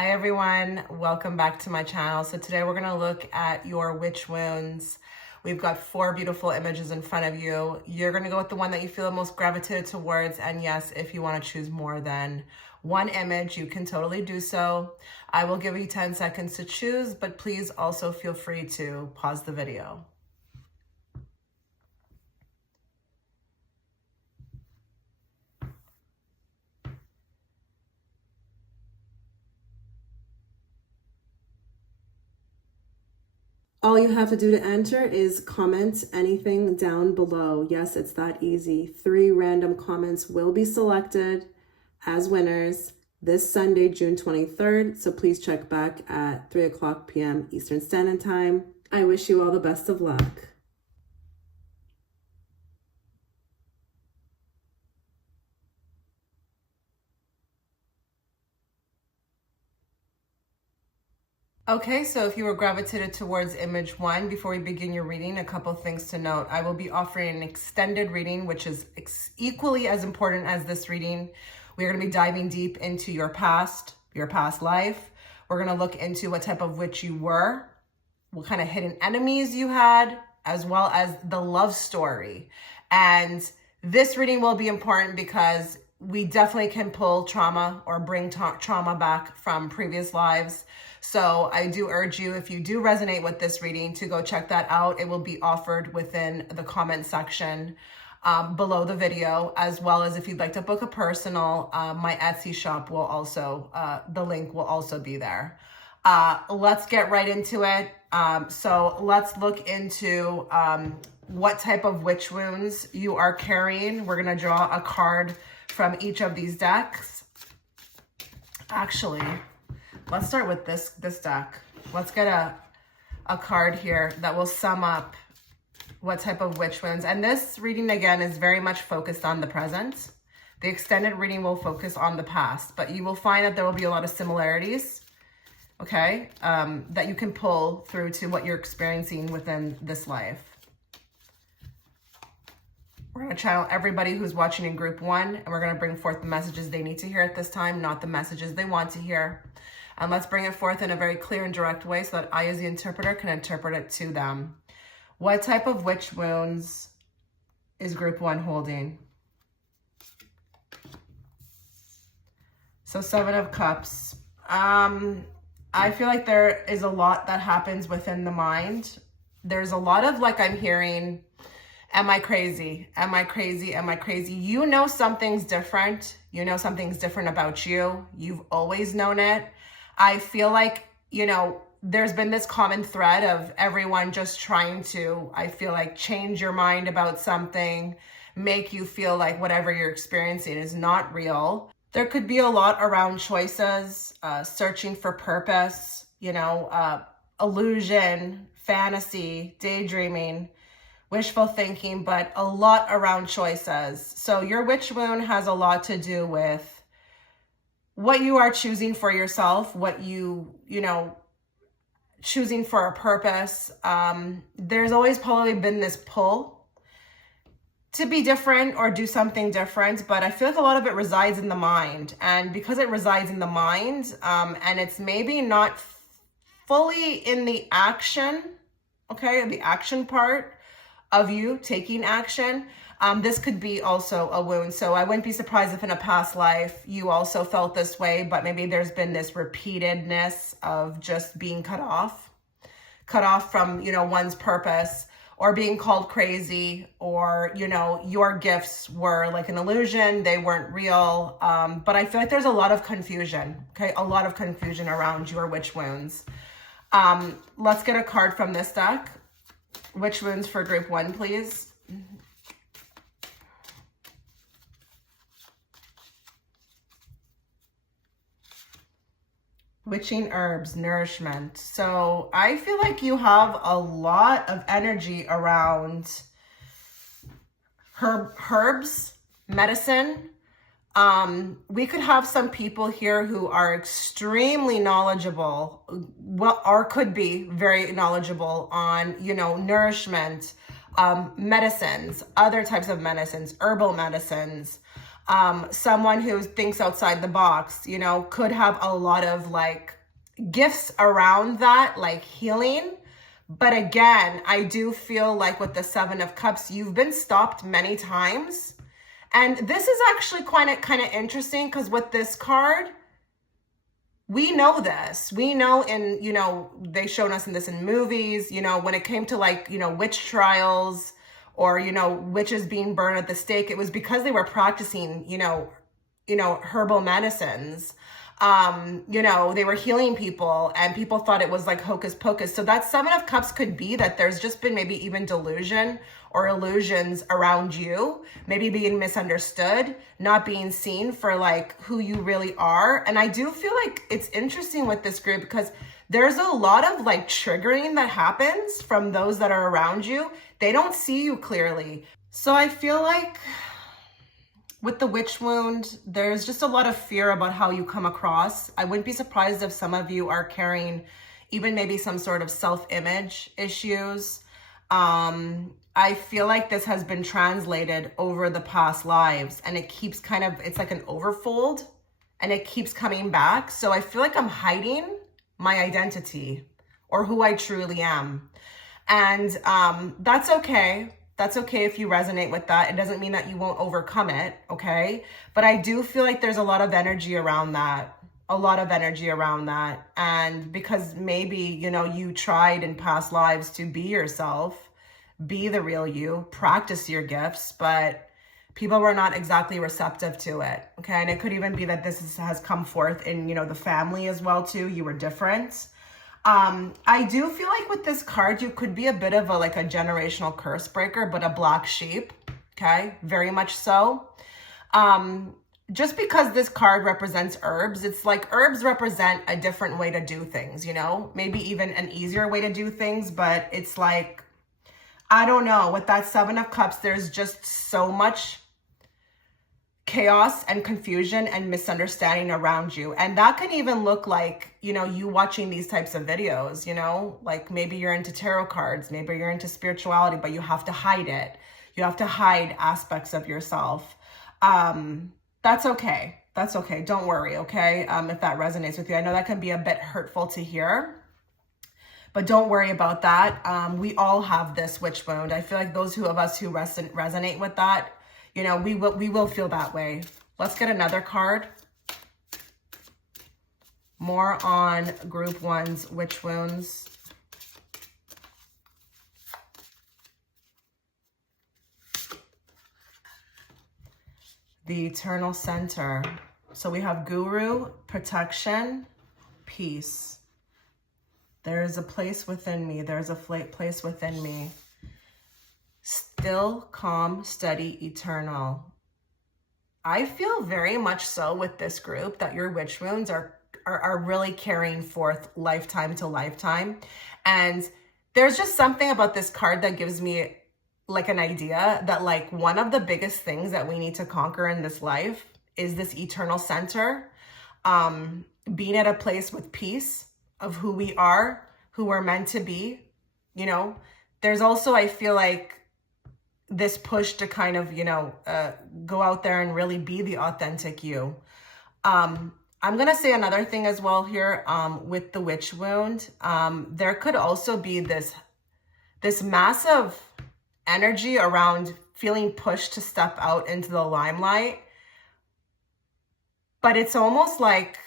Hi everyone, welcome back to my channel. So today we're gonna look at your witch wounds. We've got 4 beautiful images in front of you. You're gonna go with the one that you feel most gravitated towards, and yes, if you wanna choose more than one image, you can totally do so. I will give you 10 seconds to choose, but please also feel free to pause the video. All you have to do to enter is comment anything down below. Yes, it's that easy. 3 random comments will be selected as winners this Sunday, June 23rd. So please check back at 3:00 p.m. Eastern Standard Time. I wish you all the best of luck. Okay, so if you were gravitated towards image 1, before we begin your reading, a couple things to note. I will be offering an extended reading, which is equally as important as this reading. We're going to be diving deep into your past life. We're going to look into what type of witch you were, what kind of hidden enemies you had, as well as the love story. And this reading will be important because we definitely can pull trauma or bring trauma back from previous lives. So I do urge you, if you do resonate with this reading, to go check that out. It will be offered within the comment section below the video, as well as if you'd like to book a personal, my Etsy shop will also, the link will also be there. Let's get right into it. So let's look into what type of witch wounds you are carrying. We're going to draw a card from each of these decks. Actually, let's start with this deck. Let's get a card here that will sum up what type of witch wounds. And this reading, again, is very much focused on the present. The extended reading will focus on the past, but you will find that there will be a lot of similarities, okay, that you can pull through to what you're experiencing within this life. We're going to channel everybody who's watching in group 1, and we're going to bring forth the messages they need to hear at this time, not the messages they want to hear. And let's bring it forth in a very clear and direct way so that I, as the interpreter, can interpret it to them. What type of witch wounds is group 1 holding? So 7 of Cups. I feel like there is a lot that happens within the mind. There's a lot of, like, I'm hearing, am I crazy? Am I crazy? Am I crazy? You know something's different. You know something's different about you. You've always known it. I feel like, you know, there's been this common thread of everyone just trying to, I feel like, change your mind about something, make you feel like whatever you're experiencing is not real. There could be a lot around choices, searching for purpose, you know, illusion, fantasy, daydreaming, wishful thinking, but a lot around choices. So your witch wound has a lot to do with what you are choosing for yourself, what you know, choosing for a purpose. There's always probably been this pull to be different or do something different, but I feel like a lot of it resides in the mind. And because it resides in the mind, and it's maybe not fully in the action, okay, the action part of you taking action, this could be also a wound. So I wouldn't be surprised if in a past life you also felt this way, but maybe there's been this repeatedness of just being cut off from, you know, one's purpose, or being called crazy, or, you know, your gifts were like an illusion, they weren't real. But I feel like there's a lot of confusion, okay? A lot of confusion around your witch wounds. Let's get a card from this deck. Witch wounds for group 1, please. Witching herbs, nourishment. So I feel like you have a lot of energy around herbs, medicine. We could have some people here who are extremely knowledgeable, well, or could be very knowledgeable on, you know, nourishment, medicines, other types of medicines, herbal medicines. Someone who thinks outside the box, you know, could have a lot of like gifts around that, like healing. But again, I do feel like with the Seven of Cups, you've been stopped many times. And this is actually kind of interesting, because with this card, we know this. We know in, you know, they showed us in this in movies, you know, when it came to like, you know, witch trials or, you know, witches being burned at the stake, it was because they were practicing, you know, herbal medicines. You know, they were healing people and people thought it was like hocus pocus. So that Seven of Cups could be that there's just been maybe even delusion or illusions around you, maybe being misunderstood, not being seen for like who you really are. And I do feel like it's interesting with this group because there's a lot of like triggering that happens from those that are around you. They don't see you clearly. So I feel like with the witch wound, there's just a lot of fear about how you come across. I wouldn't be surprised if some of you are carrying even maybe some sort of self-image issues. I feel like this has been translated over the past lives and it keeps kind of, it's like an overfold and it keeps coming back. So I feel like I'm hiding my identity or who I truly am. And that's okay. That's okay if you resonate with that. It doesn't mean that you won't overcome it, okay? But I do feel like there's a lot of energy around that. And because maybe, you know, you tried in past lives to be yourself, be the real you, practice your gifts, but people were not exactly receptive to it, okay? And it could even be that has come forth in, you know, the family as well too. You were different. I do feel like with this card, you could be a bit of a generational curse breaker, but a black sheep. Okay. Very much so. Just because this card represents herbs, it's like herbs represent a different way to do things, you know, maybe even an easier way to do things, but it's like, I don't know, with that Seven of Cups, there's just so much chaos and confusion and misunderstanding around you. And that can even look like, you know, you watching these types of videos, you know, like maybe you're into tarot cards, maybe you're into spirituality, but you have to hide it. You have to hide aspects of yourself. That's okay. That's okay. Don't worry. Okay. If that resonates with you, I know that can be a bit hurtful to hear, but don't worry about that. We all have this witch wound. I feel like those of us who resonate with that, you know, we will feel that way. Let's get another card. More on group one's witch wounds. The Eternal Center. So we have Guru, protection, peace. There is a place within me. There's a place within me. Still, calm, steady, eternal. I feel very much so with this group that your witch wounds are really carrying forth lifetime to lifetime. And there's just something about this card that gives me like an idea that like one of the biggest things that we need to conquer in this life is this eternal center. Being at a place with peace of who we are, who we're meant to be. You know, there's also, I feel like, this push to kind of, you know, go out there and really be the authentic you. I'm going to say another thing as well here with the witch wound. There could also be this massive energy around feeling pushed to step out into the limelight. But it's almost like,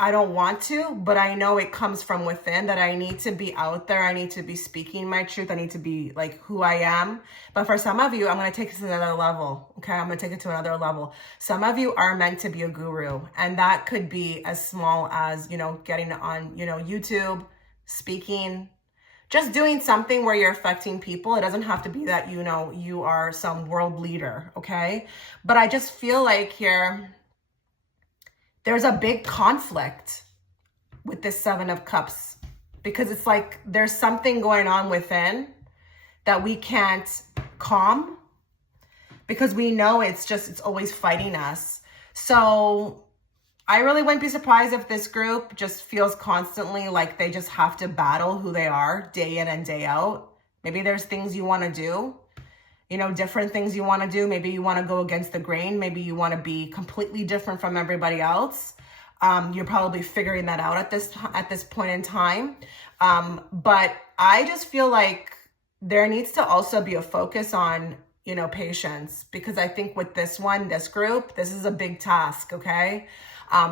I don't want to, but I know it comes from within that I need to be out there. I need to be speaking my truth. I need to be like who I am. But for some of you, I'm going to take it to another level. Okay. I'm going to take it to another level. Some of you are meant to be a guru, and that could be as small as, you know, getting on, you know, YouTube, speaking, just doing something where you're affecting people. It doesn't have to be that, you know, you are some world leader. Okay. But I just feel like here, there's a big conflict with this Seven of Cups because it's like there's something going on within that we can't calm because we know it's always fighting us. So I really wouldn't be surprised if this group just feels constantly like they just have to battle who they are day in and day out. Maybe there's things you want to do. different things you want to do. Maybe you want to go against the grain. Maybe you want to be completely different from everybody else. You're probably figuring that out at this point in time. But I just feel like there needs to also be a focus on, patience, because I think with this group, this is a big task. Okay.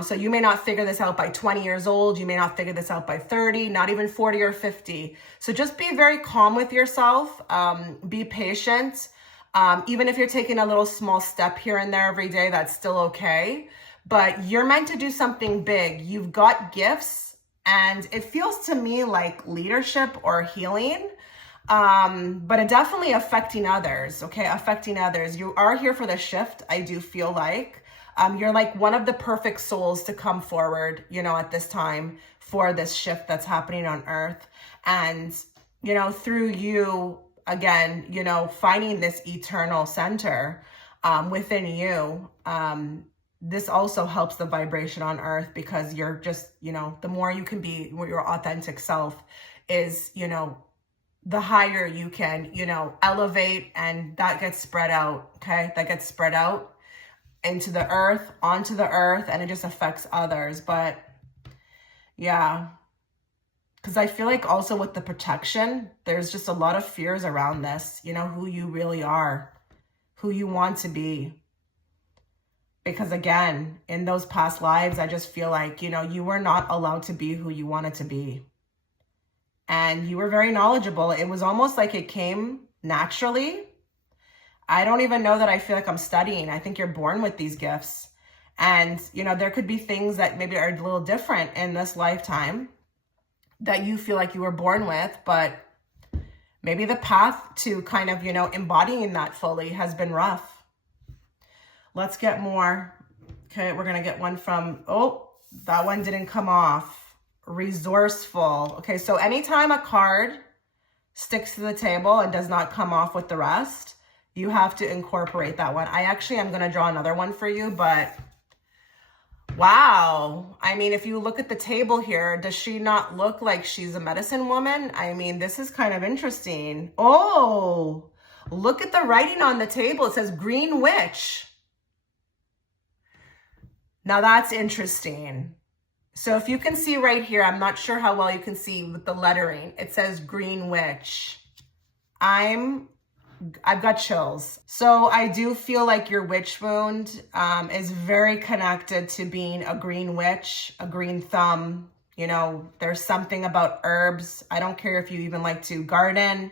So you may not figure this out by 20 years old. You may not figure this out by 30, not even 40 or 50. So just be very calm with yourself. Be patient. Even if you're taking a little small step here and there every day, that's still okay. But you're meant to do something big. You've got gifts, and it feels to me like leadership or healing. But it definitely affecting others. Okay. Affecting others. You are here for the shift. I do feel like. You're like one of the perfect souls to come forward, at this time for this shift that's happening on earth. And, through you, again, finding this eternal center within you, this also helps the vibration on earth, because you're just, the more you can be your authentic self is, the higher you can, elevate, and that gets spread out. Okay. That gets spread out into the earth, onto the earth, and it just affects others. But yeah, because I feel like also with the protection, there's just a lot of fears around this, who you really are, who you want to be. Because again, in those past lives, I just feel like, you were not allowed to be who you wanted to be. And you were very knowledgeable. It was almost like it came naturally. I don't even know that I feel like I'm studying. I think you're born with these gifts. And, there could be things that maybe are a little different in this lifetime that you feel like you were born with, but maybe the path to kind of, embodying that fully has been rough. Let's get more. Okay, we're going to get one from, that one didn't come off. Resourceful. Okay, so anytime a card sticks to the table and does not come off with the rest, you have to incorporate that one. I actually am going to draw another one for you, but wow. I mean, if you look at the table here, does she not look like she's a medicine woman? I mean, this is kind of interesting. Oh, look at the writing on the table. It says Green Witch. Now that's interesting. So if you can see right here, I'm not sure how well you can see with the lettering. It says Green Witch. I've got chills. So I do feel like your witch wound is very connected to being a green witch, a green thumb. There's something about herbs. I don't care if you even like to garden.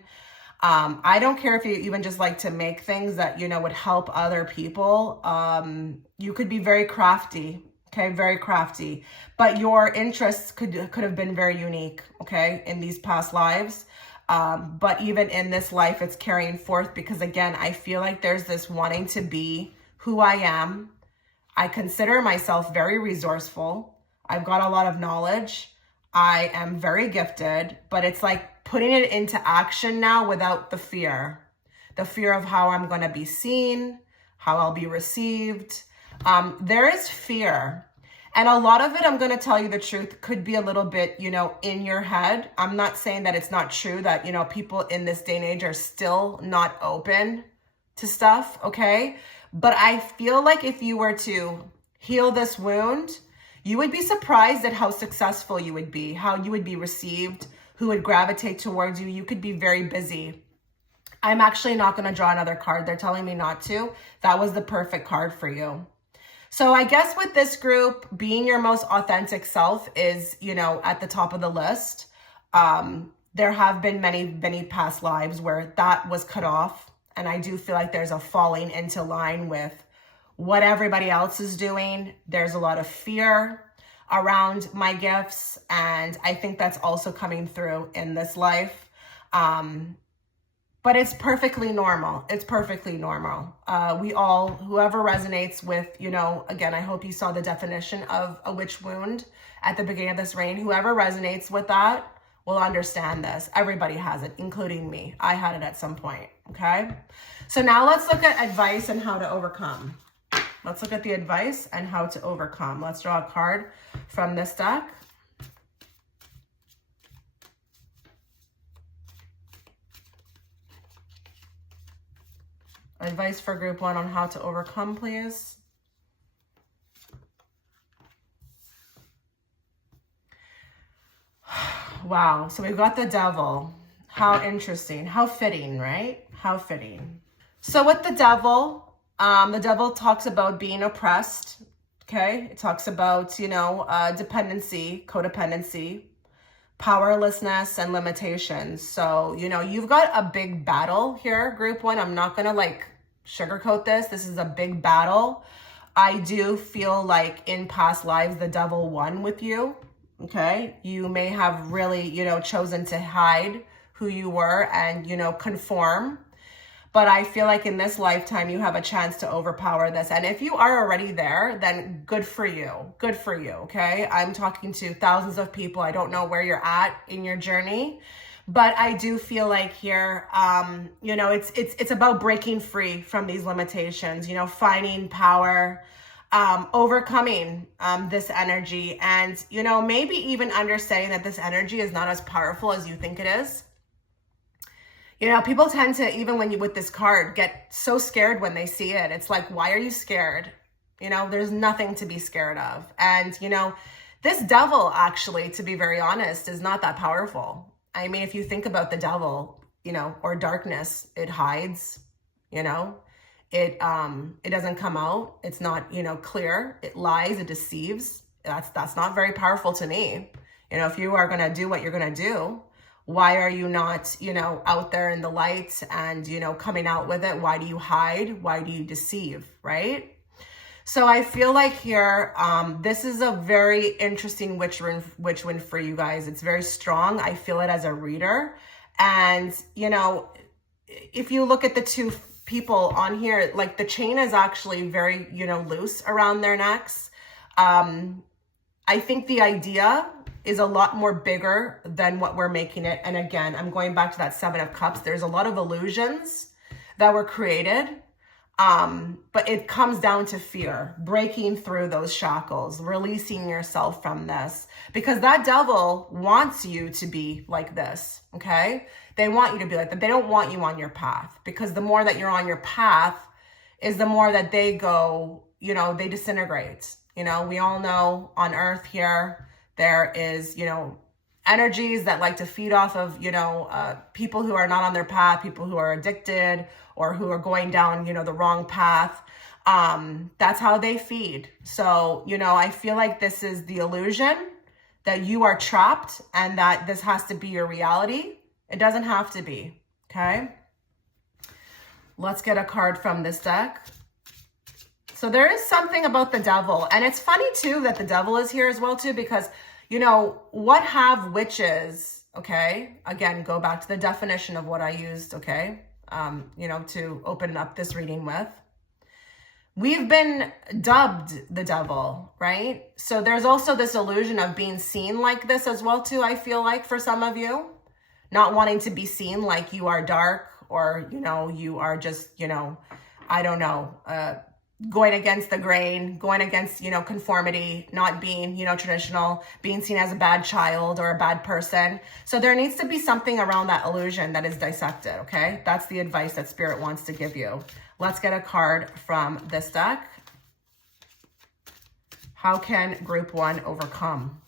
I don't care if you even just like to make things that, would help other people. You could be very crafty. Okay, very crafty. But your interests could have been very unique, okay, in these past lives. But even in this life, it's carrying forth, because again, I feel like there's this wanting to be who I am. I consider myself very resourceful. I've got a lot of knowledge. I am very gifted, but it's like putting it into action now without the fear of how I'm going to be seen, how I'll be received. There is fear. And a lot of it, I'm going to tell you the truth, could be a little bit, in your head. I'm not saying that it's not true that, people in this day and age are still not open to stuff, okay? But I feel like if you were to heal this wound, you would be surprised at how successful you would be, how you would be received, who would gravitate towards you. You could be very busy. I'm actually not going to draw another card. They're telling me not to. That was the perfect card for you. So I guess with this group, being your most authentic self is, at the top of the list. There have been many, many past lives where that was cut off. And I do feel like there's a falling into line with what everybody else is doing. There's a lot of fear around my gifts. And I think that's also coming through in this life. But it's perfectly normal. It's perfectly normal. Whoever resonates with, again, I hope you saw the definition of a witch wound at the beginning of this reading. Whoever resonates with that will understand this. Everybody has it, including me. I had it at some point, okay? So now let's look at advice and how to overcome. Let's look at the advice and how to overcome. Let's draw a card from this deck. Advice for group 1 on how to overcome, please. Wow. So we've got the devil. How interesting. How fitting, right? How fitting. So with the devil talks about being oppressed. Okay. It talks about, you know, dependency, codependency, powerlessness, and limitations. So, you know, you've got a big battle here, group 1. I'm not going to like sugarcoat this. This is a big battle. I do feel like in past lives, the devil won with you. Okay. You may have really, you know, chosen to hide who you were and, you know, conform. But I feel like in this lifetime, you have a chance to overpower this. And if you are already there, then good for you. Good for you, okay? I'm talking to thousands of people. I don't know where you're at in your journey, but I do feel like here, you know, it's about breaking free from these limitations, you know, finding power, overcoming this energy, and, you know, maybe even understanding that this energy is not as powerful as you think it is. You know, people tend to, even when you, with this card, get so scared when they see it. It's like, why are you scared? You know, there's nothing to be scared of. And, you know, this devil actually, to be very honest, is not that powerful. I mean, if you think about the devil, you know, or darkness, it hides, you know, it doesn't come out. It's not, you know, clear. It lies, it deceives. That's not very powerful to me. You know, if you are going to do what you're going to do, why are you not, you know, out there in the light and, you know, coming out with it? Why do you hide? Why do you deceive? Right? So I feel like here, this is a very interesting witch wind for you guys. It's very strong. I feel it as a reader. And, you know, if you look at the two people on here, like the chain is actually very, you know, loose around their necks. I think the idea is a lot more bigger than what we're making it. And again, I'm going back to that 7 of Cups. There's a lot of illusions that were created, but it comes down to fear, breaking through those shackles, releasing yourself from this, because that devil wants you to be like this, okay? They want you to be like that. They don't want you on your path, because the more that you're on your path is the more that they go, you know, they disintegrate. You know, we all know on Earth here, there is, you know, energies that like to feed off of, you know, people who are not on their path, people who are addicted or who are going down, you know, the wrong path. That's how they feed. So, you know, I feel like this is the illusion that you are trapped and that this has to be your reality. It doesn't have to be. Okay. Let's get a card from this deck. So there is something about the devil, and it's funny too that the devil is here as well too, because, you know, what have witches, okay? Again, go back to the definition of what I used, okay? You know, to open up this reading with. We've been dubbed the devil, right? So there's also this illusion of being seen like this as well too, I feel like, for some of you. Not wanting to be seen like you are dark, or, you know, you are just, you know, I don't know, going against the grain, going against, you know, conformity, not being, you know, traditional, being seen as a bad child or a bad person. So there needs to be something around that illusion that is dissected, okay? That's the advice that Spirit wants to give you. Let's get a card from this deck. How can group 1 overcome?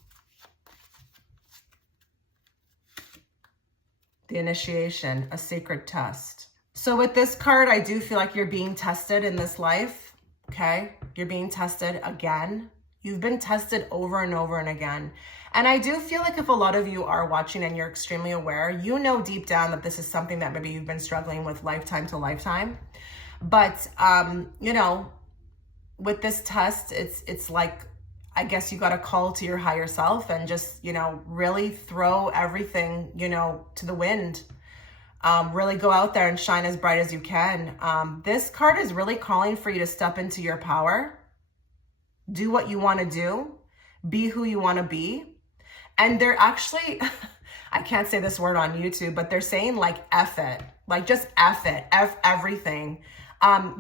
The initiation, a sacred test. So with this card, I do feel like you're being tested in this life. Okay, you're being tested again. You've been tested over and over and again. And I do feel like if a lot of you are watching and you're extremely aware, you know deep down that this is something that maybe you've been struggling with lifetime to lifetime. But, you know, with this test, it's like, I guess you got to call to your higher self and just, you know, really throw everything, you know, to the wind. Really go out there and shine as bright as you can. This card is really calling for you to step into your power, do what you want to do, be who you want to be. And they're actually, I can't say this word on YouTube, but they're saying like F it, like just F it, F everything.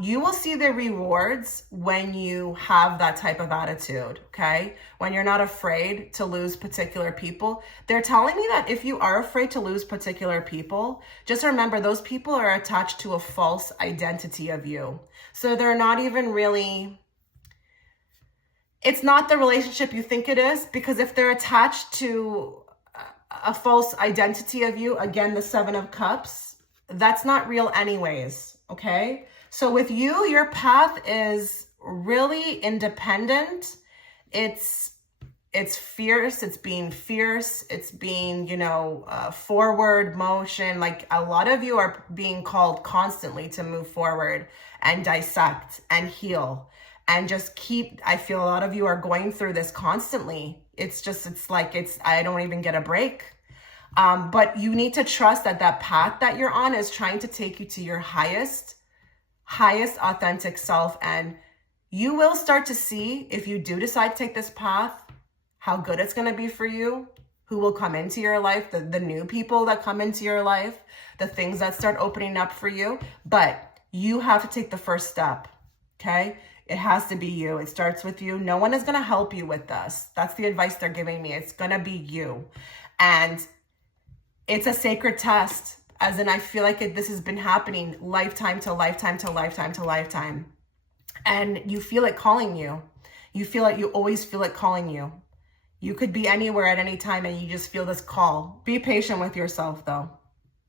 You will see the rewards when you have that type of attitude, okay? When you're not afraid to lose particular people. They're telling me that if you are afraid to lose particular people, just remember those people are attached to a false identity of you. So they're not even really, it's not the relationship you think it is, because if they're attached to a false identity of you, again, the 7 of Cups, that's not real anyways, okay? So with you, your path is really independent. It's fierce. It's being fierce. It's being, forward motion. Like a lot of you are being called constantly to move forward and dissect and heal and just keep, I feel a lot of you are going through this constantly. I don't even get a break. But you need to trust that that path that you're on is trying to take you to your highest authentic self. And you will start to see, if you do decide to take this path, how good it's going to be for you, who will come into your life, the new people that come into your life, the things that start opening up for you. But you have to take the first step, okay? It has to be you. It starts with you. No one is going to help you with this. That's the advice they're giving me. It's going to be you. And it's a sacred test, as in I feel like this has been happening lifetime to lifetime to lifetime to lifetime. And you feel it calling you. You always feel it calling you. You could be anywhere at any time and you just feel this call. Be patient with yourself though.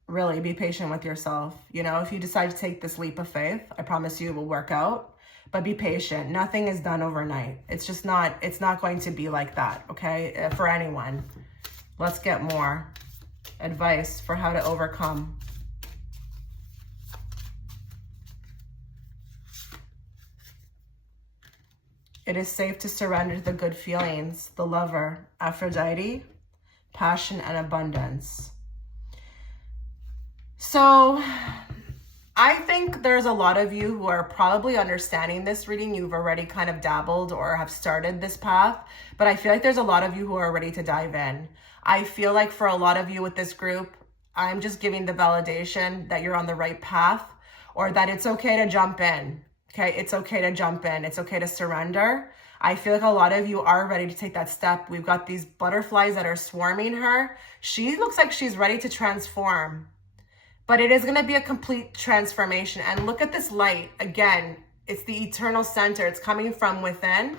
Really be patient with yourself. If you decide to take this leap of faith, I promise you it will work out. But be patient. Nothing is done overnight. It's not going to be like that, okay? For anyone. Let's get more advice for how to overcome. It is safe to surrender to the good feelings. The Lover, Aphrodite, passion and abundance. So I think there's a lot of you who are probably understanding this reading. You've already kind of dabbled or have started this path, but I feel like there's a lot of you who are ready to dive in. I feel like for a lot of you with this group, I'm just giving the validation that you're on the right path, or that it's okay to jump in. Okay, it's okay to jump in. It's okay to surrender. I feel like a lot of you are ready to take that step. We've got these butterflies that are swarming her. She looks like she's ready to transform. But it is going to be a complete transformation. And look at this light. Again, it's the eternal center. It's coming from within.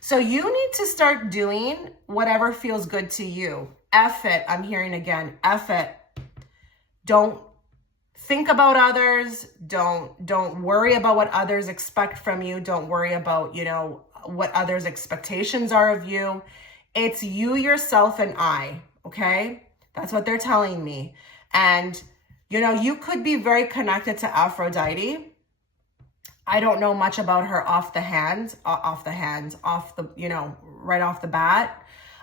So you need to start doing whatever feels good to you. F it. I'm hearing again. F it. Don't think about others. Don't worry about what others expect from you. Don't worry about, what others' expectations are of you. It's you, yourself, and I. Okay? That's what they're telling me. And you could be very connected to Aphrodite. I don't know much about her right off the bat.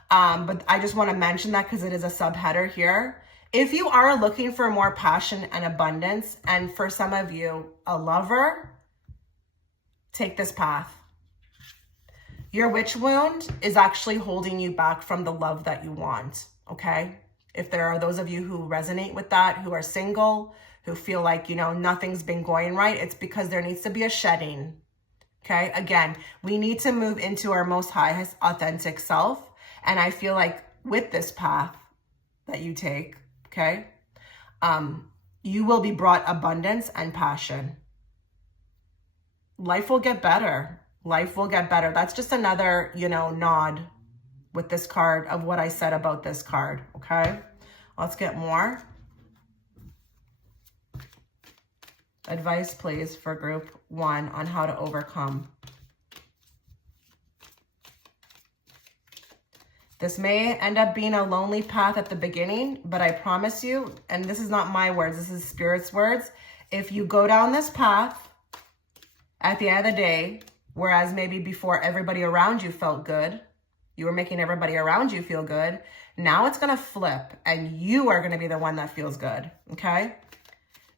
But I just want to mention that because it is a subheader here. If you are looking for more passion and abundance, and for some of you, a lover, take this path. Your witch wound is actually holding you back from the love that you want, okay? If there are those of you who resonate with that, who are single, who feel like, nothing's been going right, it's because there needs to be a shedding, okay? Again, we need to move into our most highest authentic self. And I feel like with this path that you take, okay, you will be brought abundance and passion. Life will get better. Life will get better. That's just another, nod with this card of what I said about this card, okay? Let's get more. Advice, please, for group 1 on how to overcome. This may end up being a lonely path at the beginning, but I promise you, and this is not my words, this is Spirit's words, if you go down this path, at the end of the day, whereas maybe before everybody around you felt good, you were making everybody around you feel good, now it's going to flip and you are going to be the one that feels good, okay?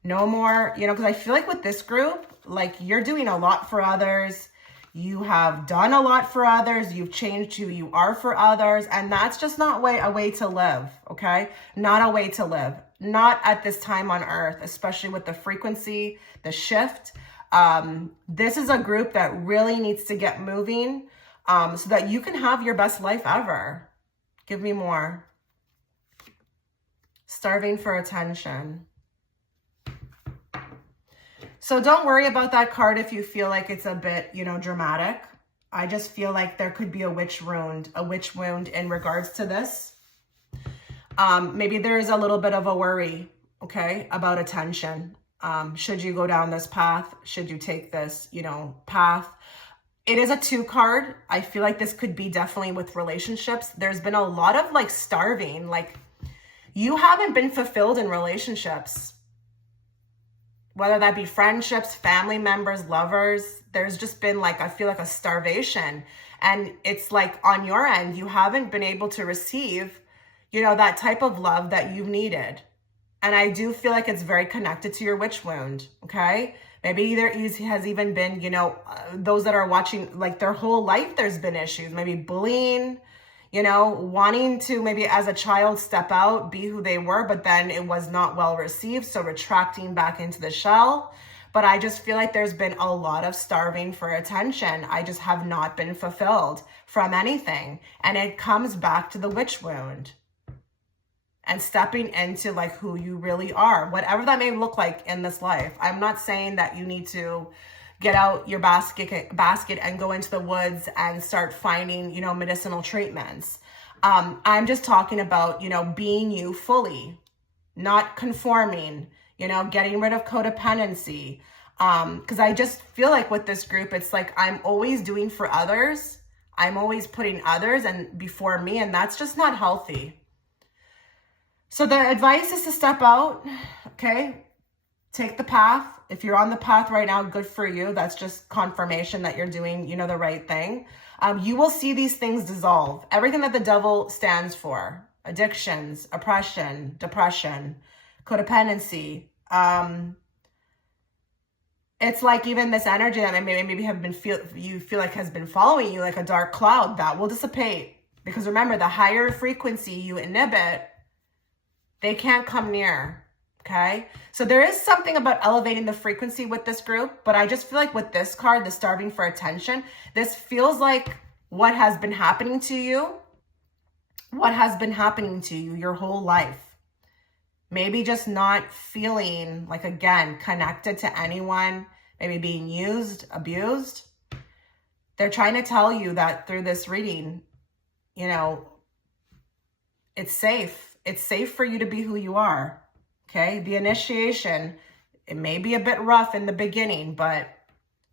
No more, because I feel like with this group, like you're doing a lot for others. You have done a lot for others. You've changed who you are for others. And that's just not a way to live, okay? Not a way to live. Not at this time on earth, especially with the frequency, the shift. This is a group that really needs to get moving so that you can have your best life ever. Give me more. Starving for attention. So don't worry about that card if you feel like it's a bit, you know, dramatic. I just feel like there could be a witch wound in regards to this. Maybe there is a little bit of a worry, okay, about attention. Should you go down this path? Should you take this, you know, path? It is a 2 card. I feel like this could be definitely with relationships. There's been a lot of like starving, like you haven't been fulfilled in relationships. Whether that be friendships, family members, lovers, there's just been like, I feel like a starvation. And it's like on your end, you haven't been able to receive, you know, that type of love that you've needed. And I do feel like it's very connected to your witch wound, okay? Maybe there has even been, you know, those that are watching, like their whole life there's been issues, maybe bullying, you know, wanting to maybe as a child step out, be who they were, but then it was not well received. So retracting back into the shell. But I just feel like there's been a lot of starving for attention. I just have not been fulfilled from anything. And it comes back to the witch wound and stepping into like who you really are, whatever that may look like in this life. I'm not saying that you need to get out your basket and go into the woods and start finding, you know, medicinal treatments. I'm just talking about, you know, being you fully, not conforming, you know, getting rid of codependency. Because I just feel like with this group, it's like I'm always doing for others. I'm always putting others and before me, and that's just not healthy. So the advice is to step out, okay? Take the path. If you're on the path right now, good for you. That's just confirmation that you're doing, you know, the right thing. You will see these things dissolve. Everything that the devil stands for, addictions, oppression, depression, codependency. It's like even this energy that maybe you feel like has been following you like a dark cloud, that will dissipate. Because remember, the higher frequency you inhibit, they can't come near. Okay, so there is something about elevating the frequency with this group, but I just feel like with this card, the starving for attention, this feels like what has been happening to you, your whole life. Maybe just not feeling like, again, connected to anyone, maybe being used, abused. They're trying to tell you that through this reading, you know, it's safe. It's safe for you to be who you are. Okay, the initiation, it may be a bit rough in the beginning, but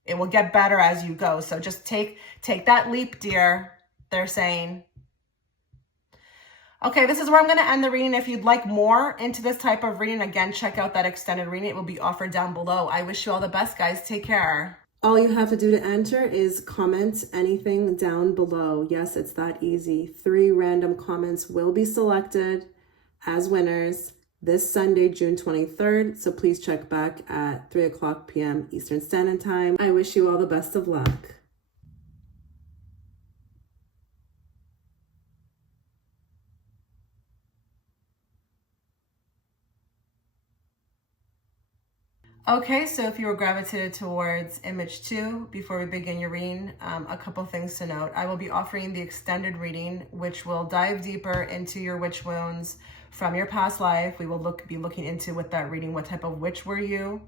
it will get better as you go. So just take that leap, dear, they're saying. Okay, this is where I'm going to end the reading. If you'd like more into this type of reading, again, check out that extended reading. It will be offered down below. I wish you all the best, guys. Take care. All you have to do to enter is comment anything down below. Yes, it's that easy. 3 random comments will be selected as winners this Sunday, June 23rd. So please check back at 3:00 p.m. Eastern Standard Time. I wish you all the best of luck. Okay, so if you were gravitated towards image 2, before we begin your reading, a couple things to note. I will be offering the extended reading, which will dive deeper into your witch wounds from your past life. We will be looking into, with that reading, what type of witch were you.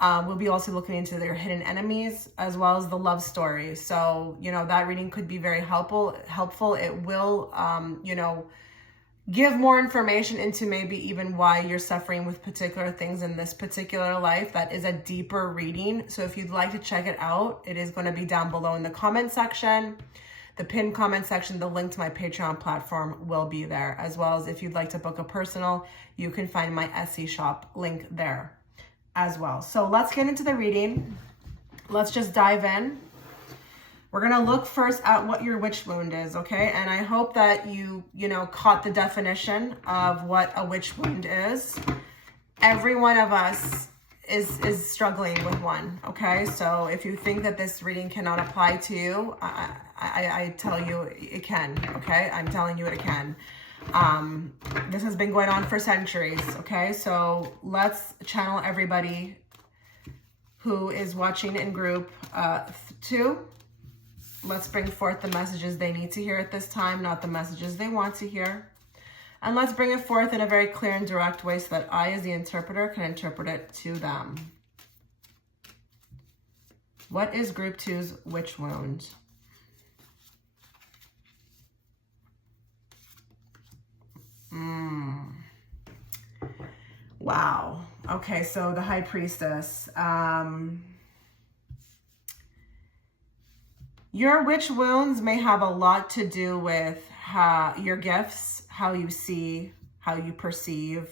We'll be also looking into their hidden enemies, as well as the love story. So, you know, that reading could be very helpful. It will, you know, give more information into maybe even why you're suffering with particular things in this particular life. That is a deeper reading. So if you'd like to check it out, it is going to be down below in the comment section. The pinned comment section, the link to my Patreon platform will be there, as well as if you'd like to book a personal, you can find my Etsy shop link there as well. So let's get into the reading. Let's just dive in. We're going to look first at what your witch wound is, okay? And I hope that you know, caught the definition of what a witch wound is. Every one of us is struggling with one, okay? So if you think that this reading cannot apply to you, I tell you it can, okay? I'm telling you it can. This has been going on for centuries, okay? So let's channel everybody who is watching in group 2. Let's bring forth the messages they need to hear at this time, not the messages they want to hear. And let's bring it forth in a very clear and direct way so that I, as the interpreter, can interpret it to them. What is group 2's witch wound? Wow. Okay, so the High Priestess. Your witch wounds may have a lot to do with your gifts, how you see, how you perceive.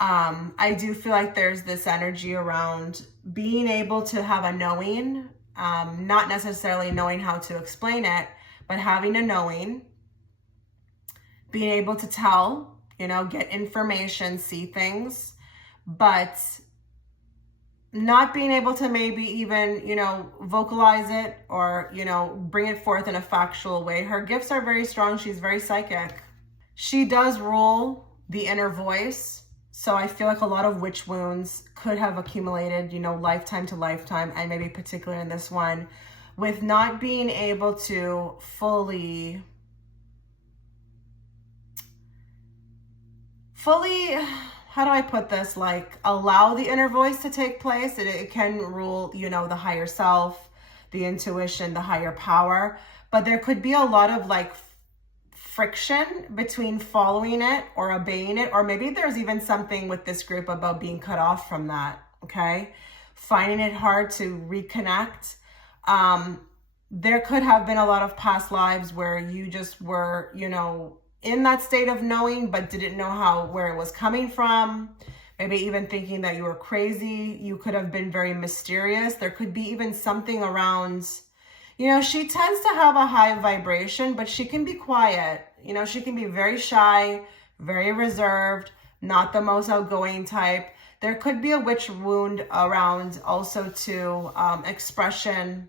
I do feel like there's this energy around being able to have a knowing, not necessarily knowing how to explain it, but having a knowing, being able to tell, get information, see things, but not being able to maybe even, vocalize it or, bring it forth in a factual way. Her gifts are very strong. She's very psychic. She does rule the inner voice. So I feel like a lot of witch wounds could have accumulated, lifetime to lifetime, and maybe particularly in this one, with not being able to fully, how do I put this? Like, allow the inner voice to take place. It can rule, the higher self, the intuition, the higher power. But there could be a lot of friction between following it or obeying it. Or maybe there's even something with this group about being cut off from that, okay? Finding it hard to reconnect. There could have been a lot of past lives where you just were, in that state of knowing, but didn't know where it was coming from. Maybe even thinking that you were crazy. You could have been very mysterious. There could be even something around, she tends to have a high vibration, but she can be quiet. She can be very shy, very reserved, not the most outgoing type. There could be a witch wound around also to expression,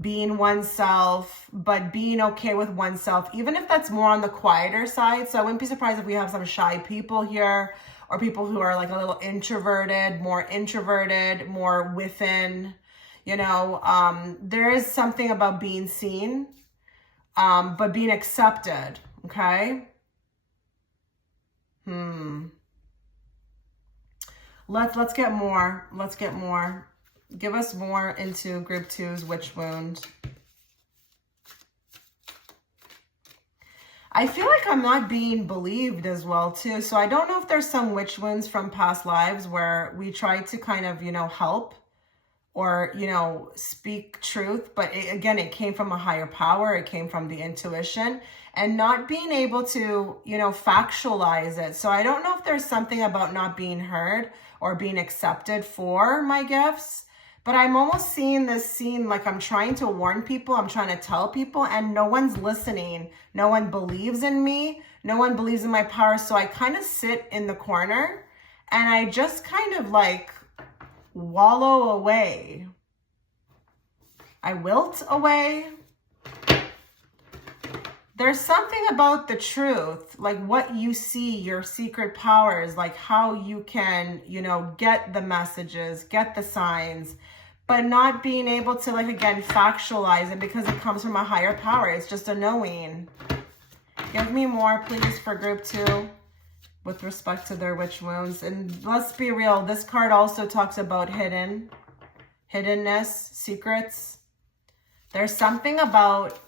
being oneself, but being okay with oneself, even if that's more on the quieter side. So I wouldn't be surprised if we have some shy people here, or people who are a little introverted, more within, there is something about being seen, but being accepted, okay? Let's get more. Give us more into group 2's witch wound. I feel like I'm not being believed as well too. So I don't know if there's some witch wounds from past lives where we tried to kind of, help or, speak truth. But again, it came from a higher power. It came from the intuition and not being able to, factualize it. So I don't know if there's something about not being heard or being accepted for my gifts. But I'm almost seeing this scene like I'm trying to warn people, I'm trying to tell people, and no one's listening. No one believes in me. No one believes in my power. So I kind of sit in the corner and I just kind of wallow away. I wilt away. There's something about the truth, like what you see, your secret powers, like how you can, get the messages, get the signs, but not being able to, again, factualize it because it comes from a higher power. It's just a knowing. Give me more, please, for group 2 with respect to their witch wounds. And let's be real, this card also talks about hiddenness, secrets. There's something about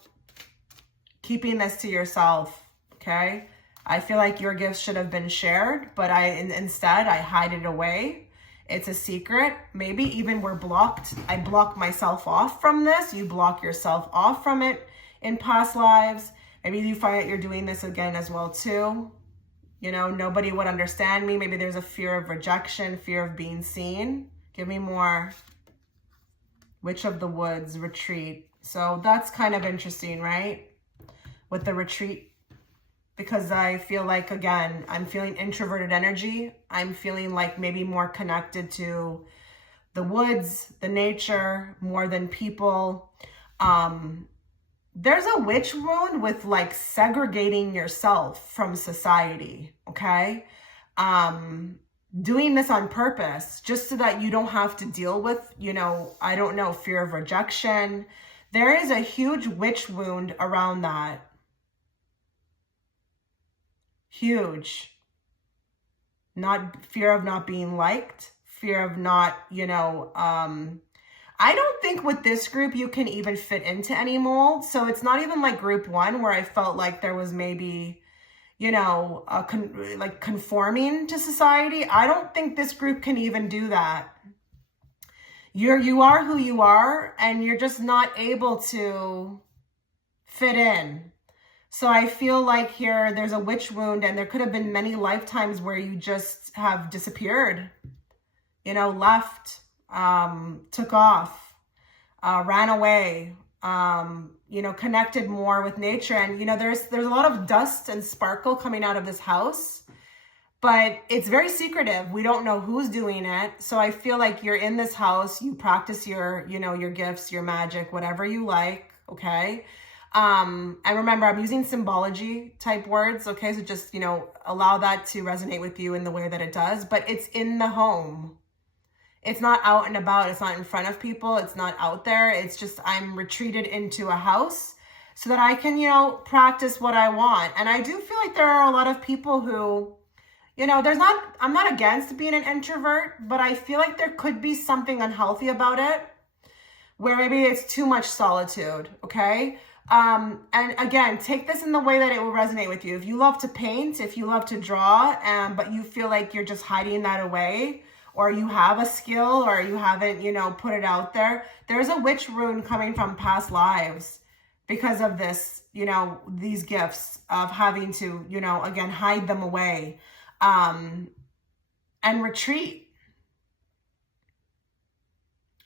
keeping this to yourself, okay? I feel like your gifts should have been shared, but instead I hide it away. It's a secret. Maybe even we're blocked. I block myself off from this. You block yourself off from it in past lives. Maybe you find that you're doing this again as well too. Nobody would understand me. Maybe there's a fear of rejection, fear of being seen. Give me more. Witch of the Woods, retreat. So that's kind of interesting, right? With the retreat, because I feel like, again, I'm feeling introverted energy. I'm feeling like maybe more connected to the woods, the nature, more than people. There's a witch wound with segregating yourself from society, okay? doing this on purpose, just so that you don't have to deal with, I don't know, fear of rejection. There is a huge witch wound around that. Huge. Not fear of not being liked, fear of not, I don't think with this group you can even fit into any mold. So it's not even like group one where I felt like there was maybe, like conforming to society. I don't think this group can even do that. You are who you are, and you're just not able to fit in. So I feel like here there's a witch wound, and there could have been many lifetimes where you just have disappeared, left, took off, ran away, connected more with nature. And, there's a lot of dust and sparkle coming out of this house, but it's very secretive. We don't know who's doing it. So I feel like you're in this house, you practice your, your gifts, your magic, whatever you like. Okay. And remember, I'm using symbology type words. Okay. So just, allow that to resonate with you in the way that it does, but it's in the home. It's not out and about. It's not in front of people. It's not out there. It's just, I'm retreated into a house so that I can, practice what I want. And I do feel like there are a lot of people who, I'm not against being an introvert, but I feel like there could be something unhealthy about it, where maybe it's too much solitude. Okay. And again, take this in the way that it will resonate with you. If you love to paint, if you love to draw, but you feel like you're just hiding that away, or you have a skill, or you haven't, put it out there, there's a witch rune coming from past lives because of this, these gifts of having to, again, hide them away, and retreat.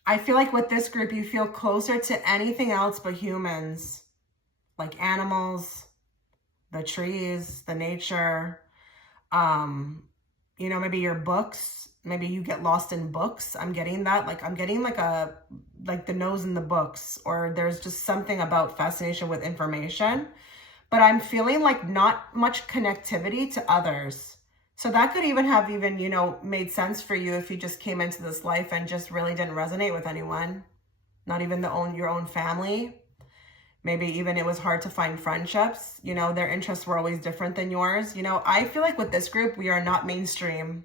I feel like with this group, you feel closer to anything else but humans, like animals, the trees, the nature, maybe your books. Maybe you get lost in books. I'm getting that. I'm getting like the nose in the books, or there's just something about fascination with information, but I'm feeling like not much connectivity to others. So that could even have made sense for you if you just came into this life and just really didn't resonate with anyone, not even your own family. Maybe even it was hard to find friendships. Their interests were always different than yours. I feel like with this group, we are not mainstream.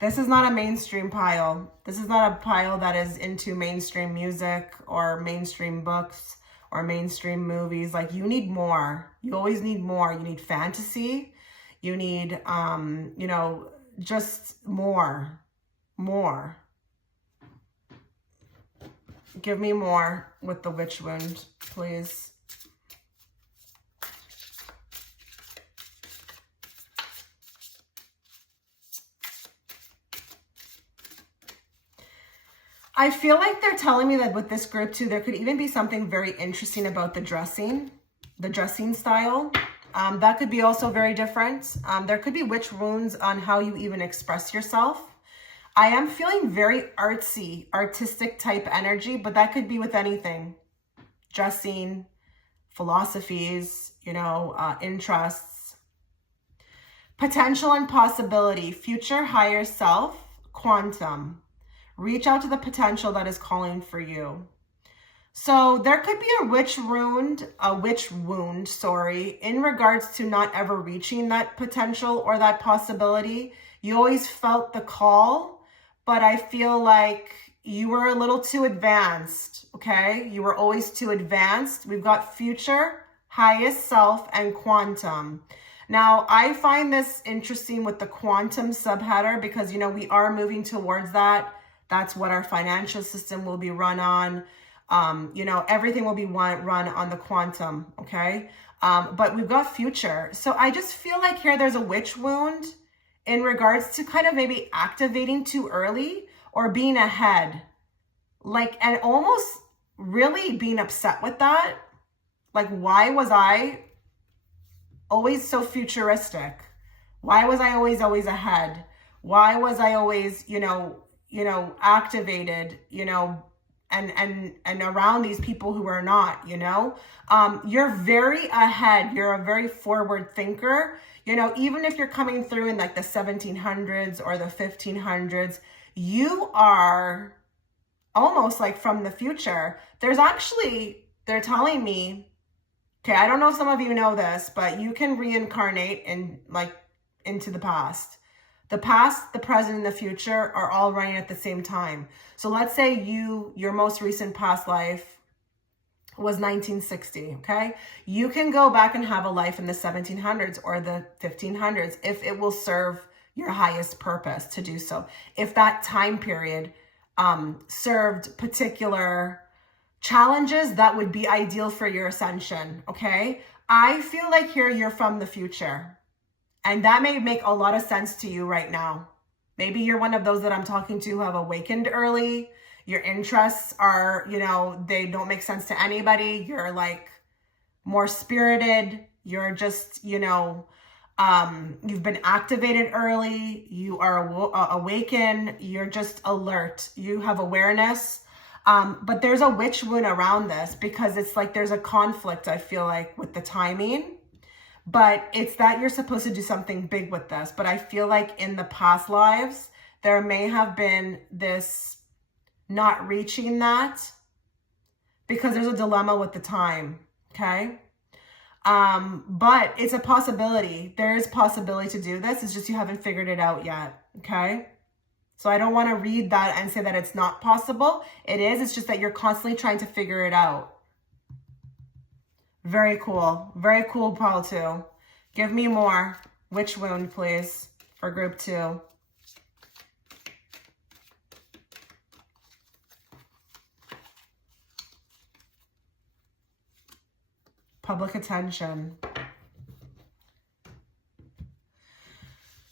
This is not a mainstream pile. This is not a pile that is into mainstream music or mainstream books or mainstream movies. Like, you need more. You always need more. You need fantasy. You need, just more. Give me more with the witch wound, please. I feel like they're telling me that with this group too, there could even be something very interesting about the dressing style. That could be also very different. There could be witch wounds on how you even express yourself. I am feeling very artsy, artistic type energy, but that could be with anything. Dressing, philosophies, interests. Potential and possibility, future, higher self, quantum. Reach out to the potential that is calling for you. So there could be a witch wound, in regards to not ever reaching that potential or that possibility. You always felt the call, but I feel like you were a little too advanced, okay? You were always too advanced. We've got future, highest self, and quantum. Now, I find this interesting with the quantum subheader because, we are moving towards that. That's what our financial system will be run on. Everything will be run on the quantum, okay? But we've got future. So I just feel like here there's a witch wound in regards to kind of maybe activating too early or being ahead. And almost really being upset with that. Like, why was I always so futuristic? Why was I always Why was I always, activated, and around these people who are not, you know. You're very ahead. You're a very forward thinker. You know, even if you're coming through in like the 1700s or the 1500s, you are almost like from the future. There's actually, they're telling me, okay, I don't know if some of you know this, but you can reincarnate in like into the past. The past, the present, and the future are all running at the same time. So let's say your most recent past life was 1960, okay? You can go back and have a life in the 1700s or the 1500s if it will serve your highest purpose to do so. If that time period served particular challenges that would be ideal for your ascension, okay? I feel like here you're from the future. And that may make a lot of sense to you right now. Maybe you're one of those that I'm talking to who have awakened early. Your interests are, you know, they don't make sense to anybody. You're like more spirited. You're just, you know, you've been activated early. You are awakened. You're just alert. You have awareness. But there's a witch wound around this because it's like there's a conflict, I feel like, with the timing. But it's that you're supposed to do something big with this. But I feel like in the past lives, there may have been this not reaching that because there's a dilemma with the time, okay? But it's a possibility. There is possibility to do this. It's just you haven't figured it out yet, okay? So I don't want to read that and say that it's not possible. It is. It's just that you're constantly trying to figure it out. Very cool. Very cool, Paul, too. Give me more. Witch wound, please, for group 2. Public attention.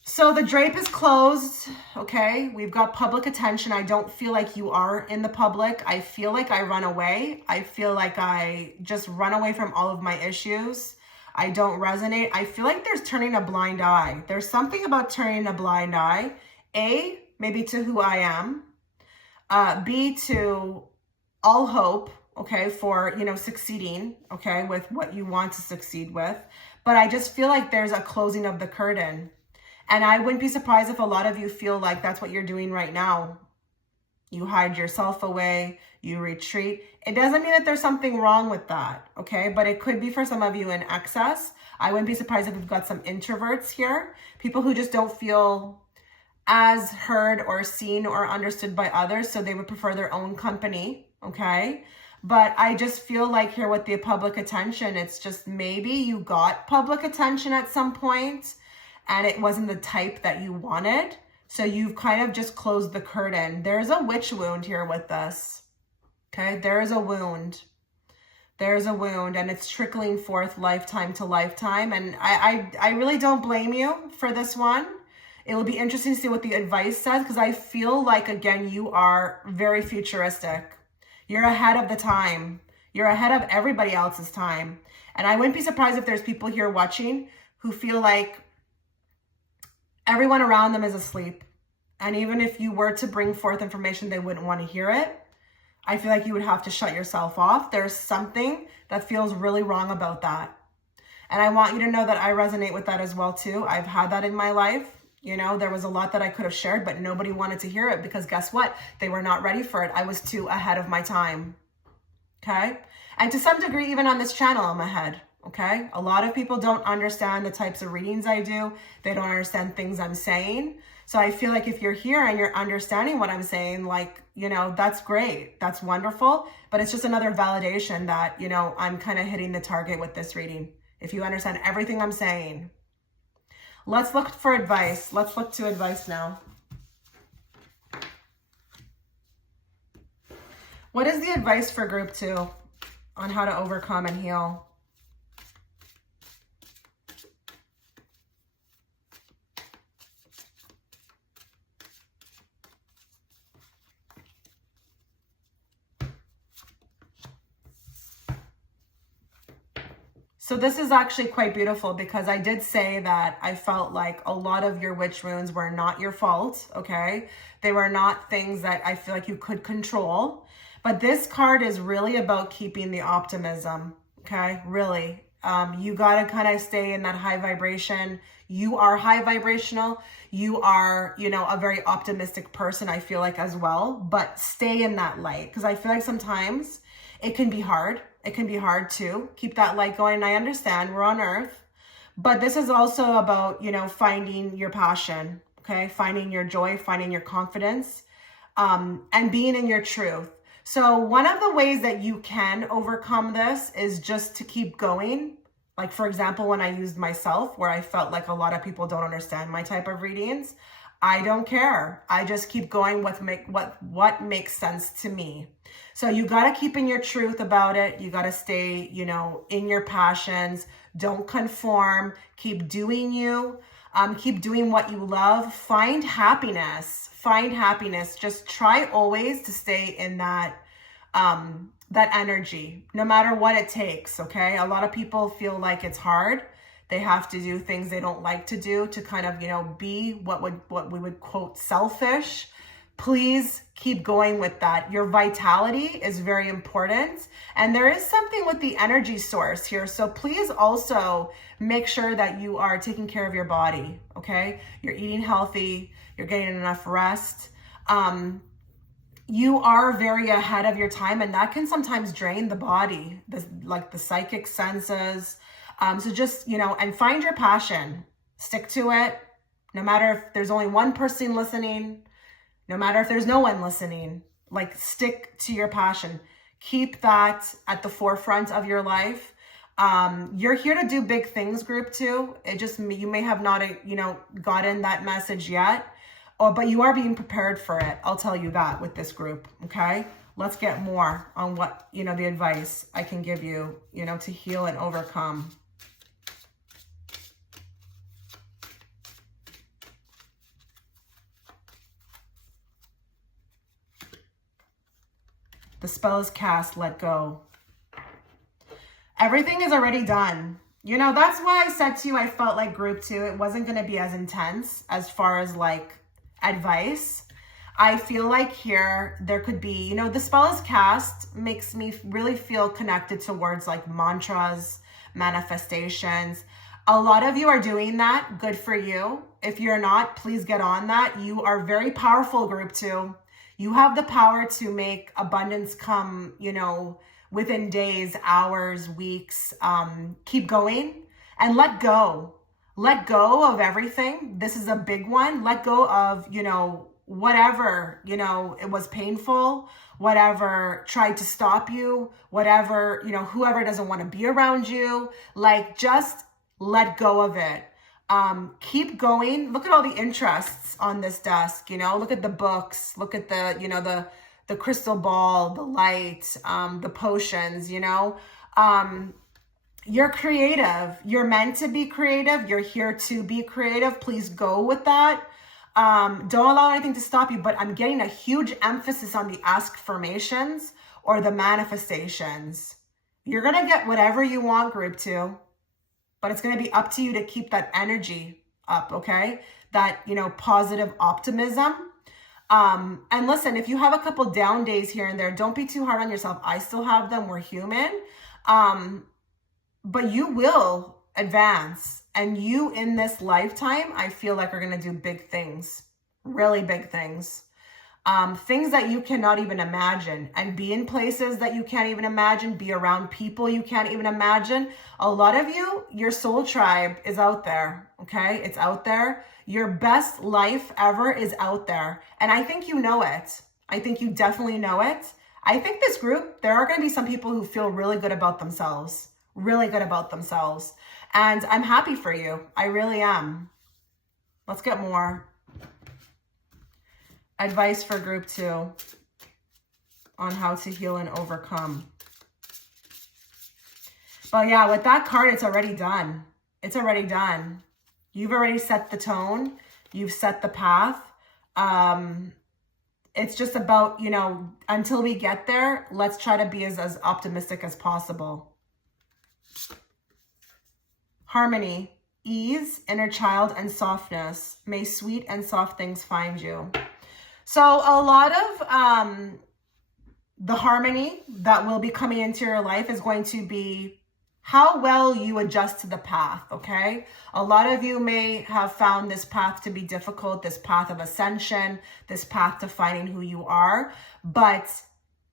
So the drape is closed, okay? We've got public attention. I don't feel like you are in the public. I feel like I run away. I feel like I just run away from all of my issues. I don't resonate. I feel like there's turning a blind eye. There's something about turning a blind eye. A, maybe to who I am. B, to all hope, okay, for, you know, succeeding, okay, with what you want to succeed with. But I just feel like there's a closing of the curtain. And I wouldn't be surprised if a lot of you feel like that's what you're doing right now. You hide yourself away, you retreat. It doesn't mean that there's something wrong with that, okay? But it could be for some of you in excess. I wouldn't be surprised if we've got some introverts here, people who just don't feel as heard or seen or understood by others, so they would prefer their own company, okay? But I just feel like here with the public attention, it's just maybe you got public attention at some point and it wasn't the type that you wanted. So you've kind of just closed the curtain. There's a witch wound here with this. Okay, there is a wound. There's a wound and it's trickling forth lifetime to lifetime. And I really don't blame you for this one. It will be interesting to see what the advice says because I feel like, again, you are very futuristic. You're ahead of the time. You're ahead of everybody else's time. And I wouldn't be surprised if there's people here watching who feel like everyone around them is asleep. And even if you were to bring forth information, they wouldn't want to hear it. I feel like you would have to shut yourself off. There's something that feels really wrong about that. And I want you to know that I resonate with that as well too. I've had that in my life. You know, there was a lot that I could have shared, but nobody wanted to hear it because guess what? They were not ready for it. I was too ahead of my time. Okay? And to some degree, even on this channel, I'm ahead. Okay? A lot of people don't understand the types of readings I do. They don't understand things I'm saying. So I feel like if you're here and you're understanding what I'm saying, like, you know, that's great. That's wonderful. But it's just another validation that, you know, I'm kind of hitting the target with this reading. If you understand everything I'm saying. Let's look for advice. Let's look to advice now. What is the advice for group 2 on how to overcome and heal? So this is actually quite beautiful because I did say that I felt like a lot of your witch wounds were not your fault, okay? They were not things that I feel like you could control. But this card is really about keeping the optimism, okay? Really. You got to kind of stay in that high vibration. You are high vibrational. You are, you know, a very optimistic person, I feel like, as well. But stay in that light, because I feel like sometimes it can be hard. It can be hard to keep that light going. And I understand we're on Earth. But this is also about, you know, finding your passion, okay? Finding your joy, finding your confidence, and being in your truth. So one of the ways that you can overcome this is just to keep going. Like, for example, when I used myself, where I felt like a lot of people don't understand my type of readings, I don't care. I just keep going with what makes sense to me. So you got to keep in your truth about it. You got to stay, you know, in your passions. Don't conform. Keep doing you. Keep doing what you love. Find happiness. Find happiness. Just try always to stay in that that energy, no matter what it takes, okay? A lot of people feel like it's hard. They have to do things they don't like to do to kind of, you know, be what we would quote selfish. Please keep going with that. Your vitality is very important. And there is something with the energy source here. So please also make sure that you are taking care of your body, okay? You're eating healthy, you're getting enough rest. You are very ahead of your time, and that can sometimes drain the body, like the psychic senses. So just, you know, and find your passion. Stick to it. No matter if there's only one person listening, no matter if there's no one listening, like stick to your passion. Keep that at the forefront of your life. You're here to do big things, group 2. It just, you may have not, you know, gotten that message yet. But you are being prepared for it. I'll tell you that with this group, okay? Let's get more on what, you know, the advice I can give you, you know, to heal and overcome. The spell is cast, let go. Everything is already done. You know, that's why I said to you, I felt like group 2, it wasn't going to be as intense as far as like advice. I feel like here there could be, you know, the spell is cast makes me really feel connected towards like mantras, manifestations. A lot of you are doing that. Good for you. If you're not, please get on that. You are very powerful, group 2. You have the power to make abundance come, you know, within days, hours, weeks. Keep going and let go. Let go of everything. This is a big one. Let go of, you know, whatever, you know, it was painful, whatever tried to stop you, whatever, you know, whoever doesn't want to be around you, like just let go of it. Keep going. Look at all the interests on this desk, you know, look at the books, look at the, you know, the crystal ball, the light, the potions, you know, you're creative. You're meant to be creative. You're here to be creative. Please go with that. Don't allow anything to stop you, but I'm getting a huge emphasis on the ask-formations or the manifestations. You're going to get whatever you want, group 2, but it's going to be up to you to keep that energy up, okay? That, you know, positive optimism. And listen, if you have a couple down days here and there, don't be too hard on yourself. I still have them. We're human. But you will advance, and you in this lifetime, I feel like are going to do big things, really big things, things that you cannot even imagine, and be in places that you can't even imagine, be around people you can't even imagine. A lot of you, your soul tribe is out there, okay? It's out there. Your best life ever is out there, and I think you know it. I think you definitely know it. I think this group, there are going to be some people who feel really good about themselves. Really good about themselves. And I'm happy for you. I really am. Let's get more. Advice for group 2 on how to heal and overcome. Well, yeah, with that card, it's already done. It's already done. You've already set the tone. You've set the path. It's just about, you know, until we get there, let's try to be as optimistic as possible. Harmony, ease, inner child, and softness. May sweet and soft things find you. So a lot of the harmony that will be coming into your life is going to be how well you adjust to the path, okay? A lot of you may have found this path to be difficult, this path of ascension, this path to finding who you are, but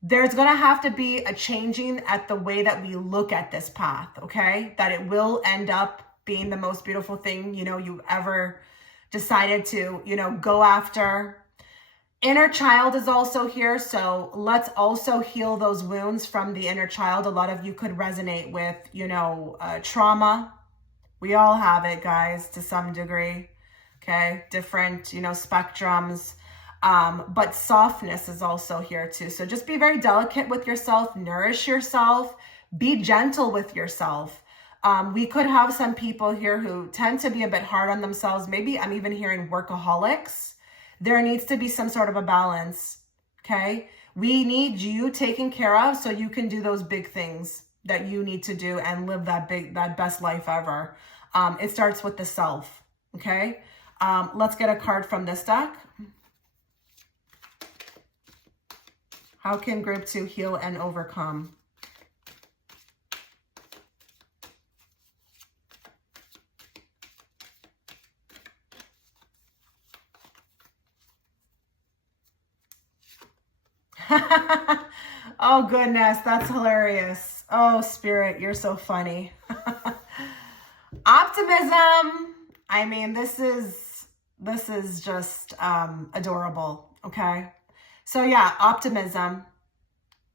there's gonna have to be a changing at the way that we look at this path, okay? That it will end up being the most beautiful thing, you know, you ever decided to, you know, go after. Inner child is also here, so let's also heal those wounds from the inner child. A lot of you could resonate with, you know, trauma. We all have it, guys, to some degree, okay? Different, you know, spectrums, but softness is also here too. So just be very delicate with yourself, nourish yourself, be gentle with yourself. We could have some people here who tend to be a bit hard on themselves. Maybe I'm even hearing workaholics. There needs to be some sort of a balance, okay? We need you taken care of so you can do those big things that you need to do and live that best life ever. It starts with the self, okay? Let's get a card from this deck. How can group 2 heal and overcome? Oh goodness, that's hilarious. Oh Spirit, you're so funny. Optimism. I mean, this is just adorable, okay? So yeah, optimism.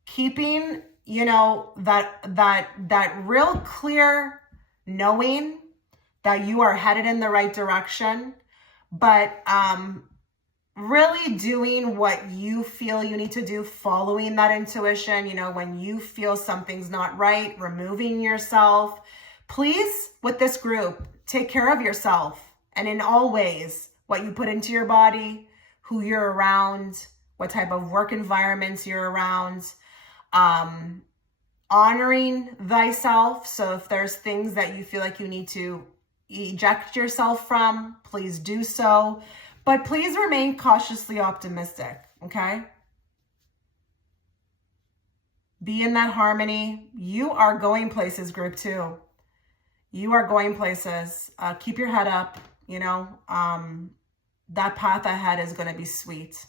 Keeping, you know, that real clear knowing that you are headed in the right direction, but really doing what you feel you need to do, following that intuition, you know, when you feel something's not right, removing yourself. Please, with this group, take care of yourself. And in all ways, what you put into your body, who you're around, what type of work environments you're around, honoring thyself. So if there's things that you feel like you need to eject yourself from, please do so. But please remain cautiously optimistic, okay? Be in that harmony. You are going places, group 2. You are going places. Keep your head up, you know. That path ahead is going to be sweet.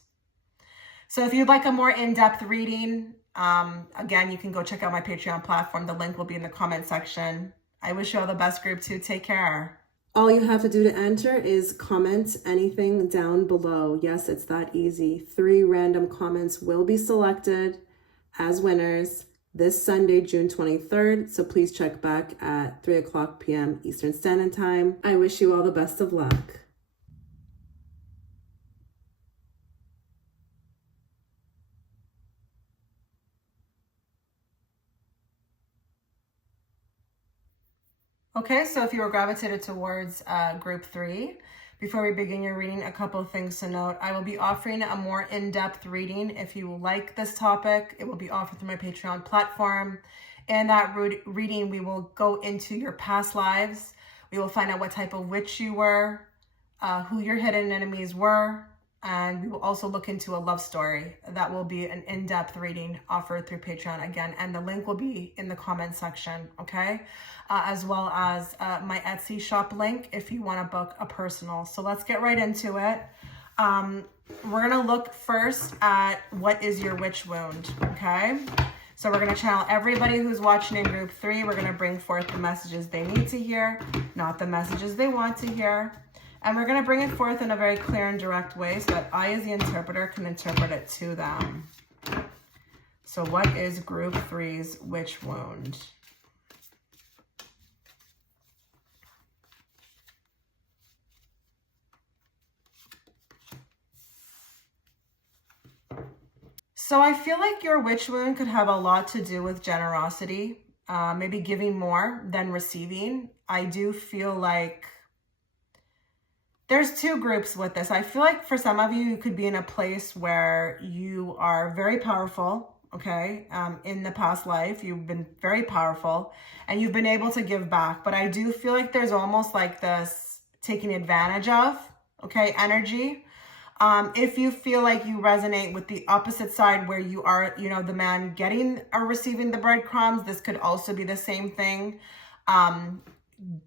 So if you'd like a more in-depth reading, again, you can go check out my Patreon platform. The link will be in the comment section. I wish you all the best, group 2. Take care. All you have to do to enter is comment anything down below. Yes, it's that easy. 3 random comments will be selected as winners this Sunday, June 23rd. So please check back at 3:00 p.m. Eastern Standard Time. I wish you all the best of luck. Okay, so if you were gravitated towards group 3, before we begin your reading, a couple of things to note. I will be offering a more in-depth reading. If you like this topic, it will be offered through my Patreon platform. In that reading, we will go into your past lives. We will find out what type of witch you were, who your hidden enemies were, and we will also look into a love story. That will be an in-depth reading offered through Patreon again, and the link will be in the comment section, okay? As well as my Etsy shop link if you want to book a personal. So let's get right into it. We're going to look first at what is your witch wound, okay? So we're going to channel everybody who's watching in group 3. We're going to bring forth the messages they need to hear, not the messages they want to hear. And we're going to bring it forth in a very clear and direct way so that I, as the interpreter, can interpret it to them. So what is group 3's witch wound? So I feel like your witch wound could have a lot to do with generosity, maybe giving more than receiving. I do feel like there's 2 groups with this. I feel like for some of you, you could be in a place where you are very powerful, okay? In the past life, you've been very powerful and you've been able to give back. But I do feel like there's almost like this taking advantage of, okay, energy. If you feel like you resonate with the opposite side where you are, you know, the man getting or receiving the breadcrumbs, this could also be the same thing.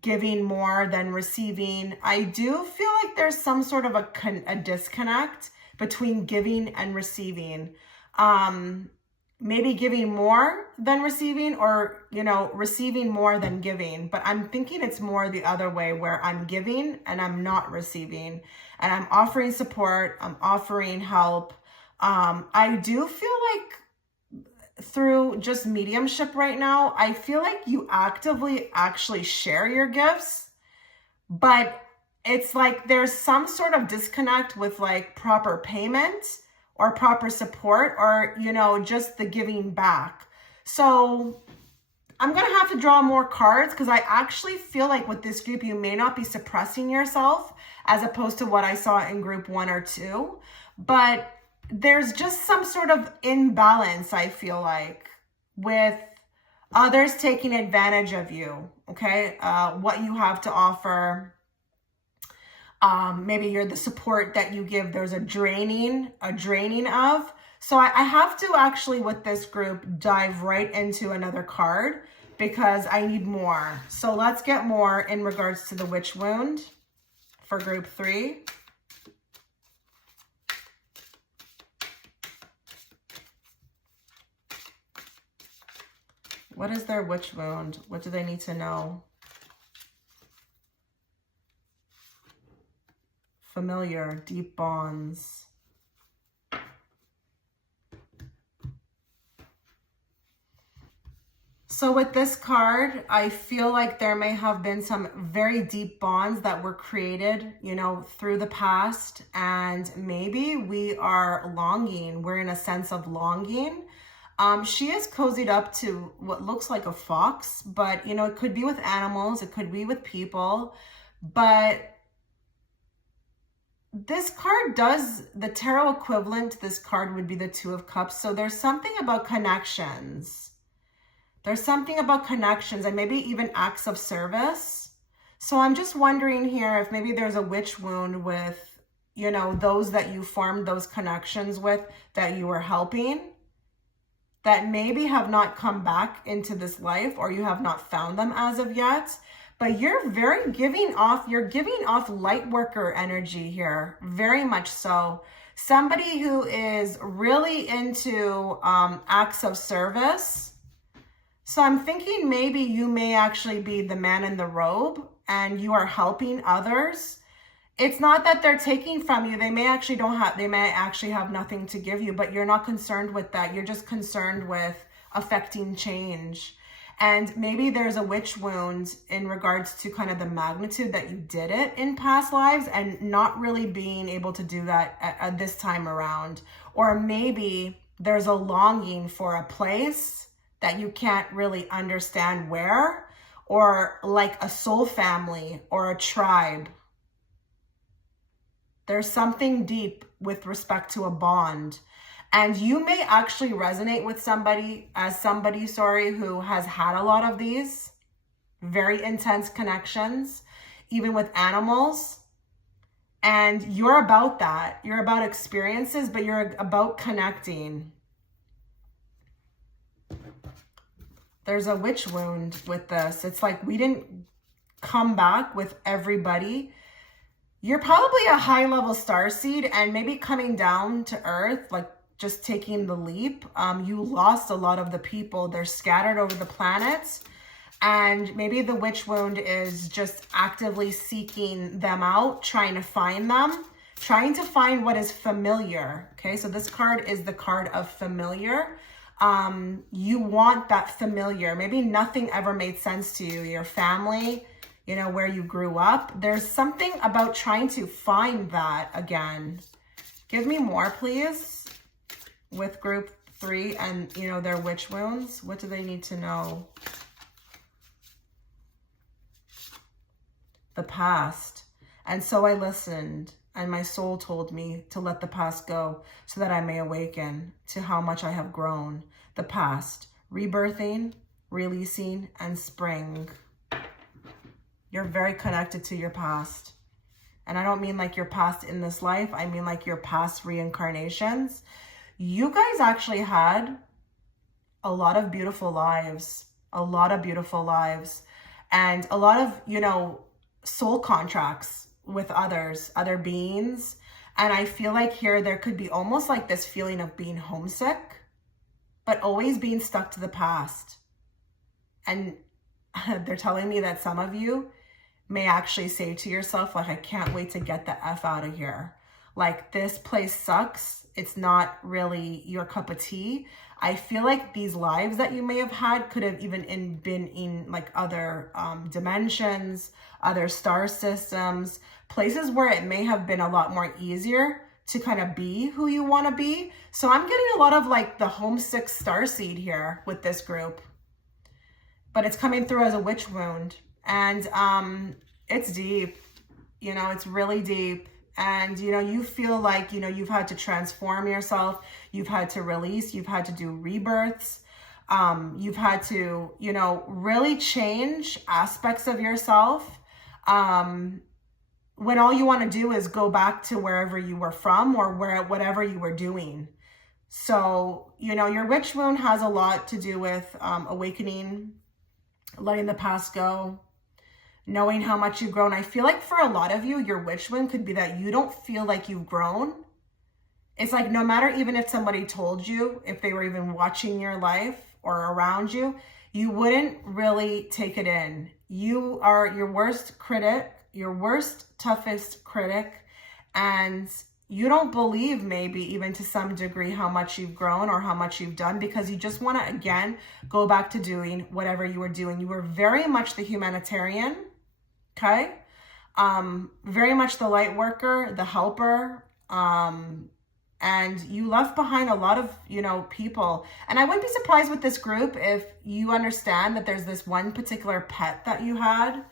Giving more than receiving. I do feel like there's some sort of a disconnect between giving and receiving. Maybe giving more than receiving, or, you know, receiving more than giving. But I'm thinking it's more the other way, where I'm giving and I'm not receiving. And I'm offering support, I'm offering help. I do feel like through just mediumship right now, I feel like you actively actually share your gifts, but it's like there's some sort of disconnect with like proper payment or proper support, or, you know, just the giving back. So I'm going to have to draw more cards, because I actually feel like with this group, you may not be suppressing yourself as opposed to what I saw in group 1 or 2. But there's just some sort of imbalance, I feel like, with others taking advantage of you, okay? What you have to offer. Maybe you're the support that you give, there's a draining of. So I have to actually, with this group, dive right into another card, because I need more. So let's get more in regards to the witch wound for group 3. What is their witch wound? What do they need to know? Familiar, deep bonds. So with this card, I feel like there may have been some very deep bonds that were created, you know, through the past. And maybe we are longing. We're in a sense of longing. She is cozied up to what looks like a fox, but, you know, it could be with animals. It could be with people. But this card does, the tarot equivalent to this card would be the 2 of Cups. So there's something about connections. There's something about connections, and maybe even acts of service. So I'm just wondering here if maybe there's a witch wound with, you know, those that you formed those connections with, that you were helping, that maybe have not come back into this life, or you have not found them as of yet. But you're very giving off light worker energy here, very much so. Somebody who is really into acts of service. So I'm thinking maybe you may actually be the man in the robe, and you are helping others. It's not that they're taking from you. They may actually have nothing to give you, but you're not concerned with that. You're just concerned with affecting change. And maybe there's a witch wound in regards to kind of the magnitude that you did it in past lives, and not really being able to do that at this time around. Or maybe there's a longing for a place that you can't really understand where, or like a soul family or a tribe. There's something deep with respect to a bond. And you may actually resonate with somebody who has had a lot of these very intense connections, even with animals. And you're about that. You're about experiences, but you're about connecting. There's a witch wound with this. It's like we didn't come back with everybody. You're probably a high-level starseed, and maybe coming down to earth, like just taking the leap. You lost a lot of the people. They're scattered over the planet. And maybe the witch wound is just actively seeking them out, trying to find them, trying to find what is familiar. Okay, so this card is the card of familiar. You want that familiar. Maybe nothing ever made sense to you. Your family, you know, where you grew up. There's something about trying to find that again. Give me more, please, with group 3 and, you know, their witch wounds. What do they need to know? The past. And so I listened, and my soul told me to let the past go so that I may awaken to how much I have grown. The past, rebirthing, releasing, and spring. You're very connected to your past. and I don't mean like your past in this life, I mean like your past reincarnations, you guys actually had a lot of beautiful lives, a lot of beautiful lives, and a lot of, you know, soul contracts with others, other beings. And I feel like here there could be almost like this feeling of being homesick, but always being stuck to the past. And they're telling me that some of you may actually say to yourself, like, I can't wait to get the F out of here. Like, this place sucks. It's not really your cup of tea. I feel like these lives that you may have had could have even been in like other dimensions, other star systems, places where it may have been a lot more easier to kind of be who you want to be. So I'm getting a lot of like the homesick starseed here with this group, but it's coming through as a witch wound. And it's deep, you know, it's really deep. And, you know, you feel like, you know, you've had to transform yourself. You've had to release, you've had to do rebirths. You've had to, you know, really change aspects of yourself. When all you want to do is go back to wherever you were from or whatever you were doing. So, you know, your witch wound has a lot to do with awakening, letting the past go, knowing how much you've grown. I feel like for a lot of you, your witch wound could be that you don't feel like you've grown. It's like no matter even if somebody told you, if they were even watching your life or around you, you wouldn't really take it in. You are your worst critic, your worst, toughest critic, and you don't believe maybe even to some degree how much you've grown or how much you've done, because you just want to, again, go back to doing whatever you were doing. You were very much the humanitarian, okay? Very much the light worker, the helper, and you left behind a lot of, you know, people. And I wouldn't be surprised with this group if you understand that there's this one particular pet that you had.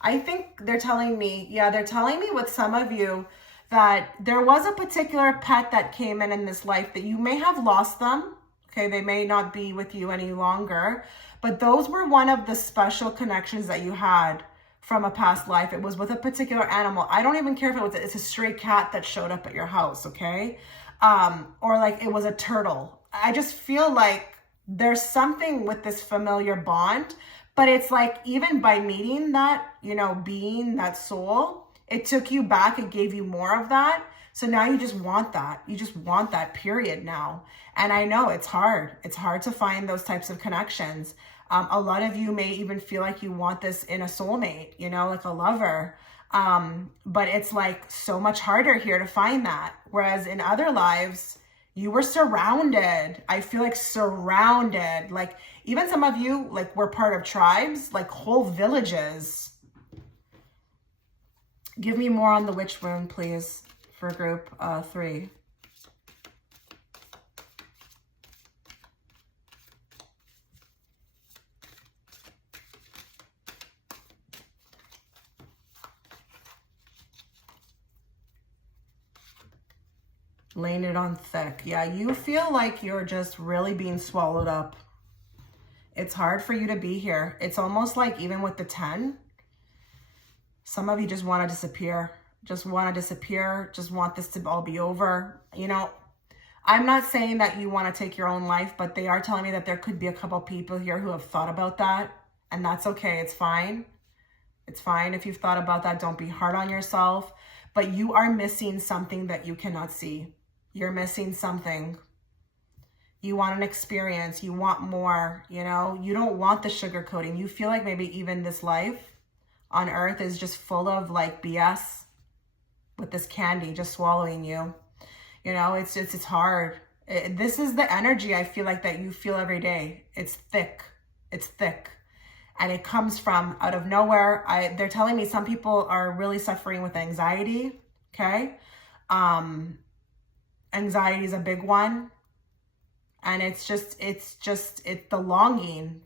I think they're telling me, yeah, they're telling me with some of you that there was a particular pet that came in this life that you may have lost them. Okay, they may not be with you any longer, but those were one of the special connections that you had from a past life. It was with a particular animal. I don't even care if it's a stray cat that showed up at your house, okay? Or like it was a turtle. I just feel like there's something with this familiar bond, but it's like even by meeting that, you know, being, that soul, it took you back, it gave you more of that. So now you just want that. You just want that, period, now. And I know it's hard. It's hard to find those types of connections. A lot of you may even feel like you want this in a soulmate, you know, like a lover. But it's like so much harder here to find that. Whereas in other lives, you were surrounded. I feel like surrounded. Like even some of you like were part of tribes, like whole villages. Give me more on the witch wound, please, for group 3. Laying it on thick. Yeah, you feel like you're just really being swallowed up. It's hard for you to be here. It's almost like even with the 10, some of you just want to disappear. Just want to disappear. Just want this to all be over. You know, I'm not saying that you want to take your own life, but they are telling me that there could be a couple people here who have thought about that. And that's okay. It's fine. It's fine if you've thought about that. Don't be hard on yourself. But you are missing something that you cannot see. You're missing something. You want an experience. You want more, you know. You don't want the sugarcoating. You feel like maybe even this life on earth is just full of like BS with this candy just swallowing you. You know, it's hard. This is the energy I feel like that you feel every day. It's thick. It's thick. And it comes from out of nowhere. They're telling me some people are really suffering with anxiety, okay? Anxiety is a big one. And it's the longing,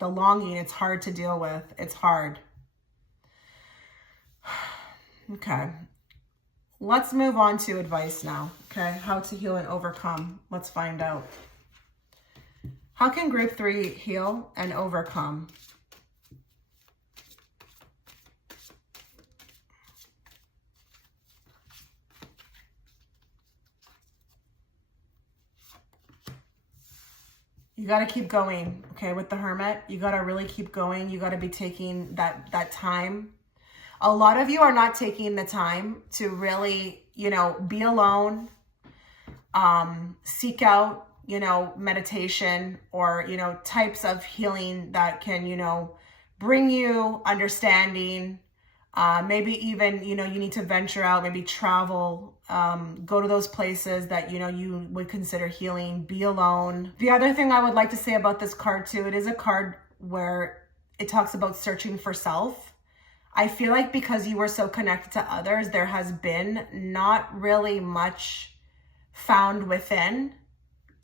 it's hard to deal with. It's hard. Okay. Let's move on to advice now, okay? How to heal and overcome. Let's find out. How can group 3 heal and overcome? You got to keep going, okay, with the Hermit. You got to really keep going. You got to be taking that time. A lot of you are not taking the time to really, you know, be alone, seek out, you know, meditation or, you know, types of healing that can, you know, bring you understanding. Maybe even, you know, you need to venture out, maybe travel, go to those places that, you know, you would consider healing, be alone. The other thing I would like to say about this card too, it is a card where it talks about searching for self. I feel like because you were so connected to others, there has been not really much found within.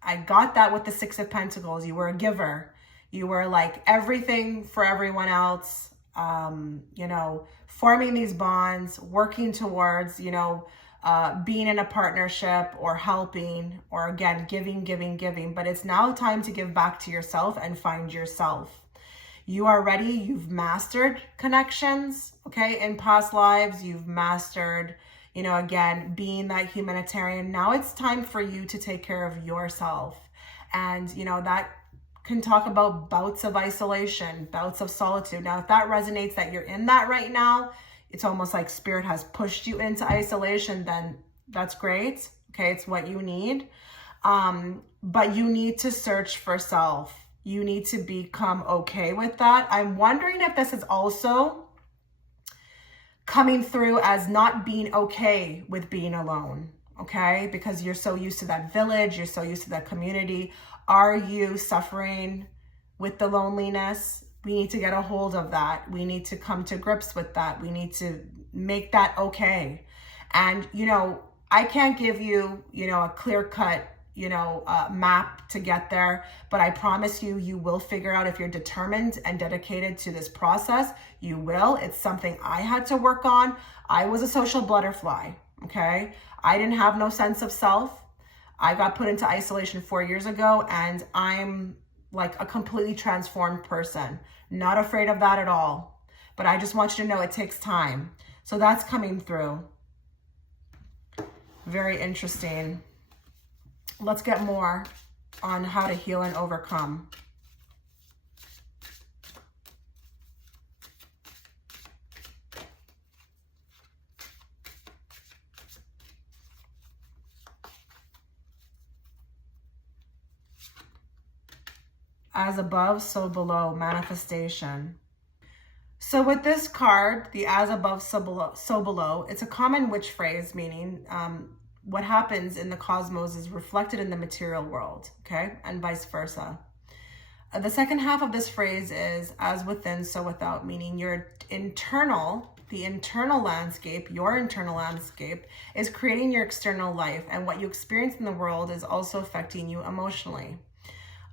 I got that with the Six of Pentacles. You were a giver. You were like everything for everyone else. You know, forming these bonds, working towards, you know, being in a partnership or helping, or again, giving. But it's now time to give back to yourself and find yourself. You are ready. You've mastered connections, okay? In past lives, you've mastered, you know, again, being that humanitarian. Now it's time for you to take care of yourself. And, you know, that can talk about bouts of isolation, bouts of solitude. Now, if that resonates that you're in that right now, it's almost like Spirit has pushed you into isolation, then that's great. Okay, it's what you need. But you need to search for self. You need to become okay with that. I'm wondering if this is also coming through as not being okay with being alone, okay? Because you're so used to that village, you're so used to that community. Are you suffering with the loneliness? We need to get a hold of that. We need to come to grips with that. We need to make that okay. And, you know, I can't give you, you know, a clear-cut, you know, map to get there, but I promise you, you will figure out. If you're determined and dedicated to this process, you will. It's something I had to work on. I was a social butterfly, okay? I didn't have no sense of self. I got put into isolation 4 years ago, and I'm like a completely transformed person. Not afraid of that at all. But I just want you to know it takes time. So that's coming through. Very interesting. Let's get more on how to heal and overcome. As above, so below, manifestation. So with this card, the as above, so below, it's a common witch phrase, meaning what happens in the cosmos is reflected in the material world, okay? And vice versa. The second half of this phrase is as within, so without, meaning your internal, the internal landscape, your internal landscape is creating your external life, and what you experience in the world is also affecting you emotionally.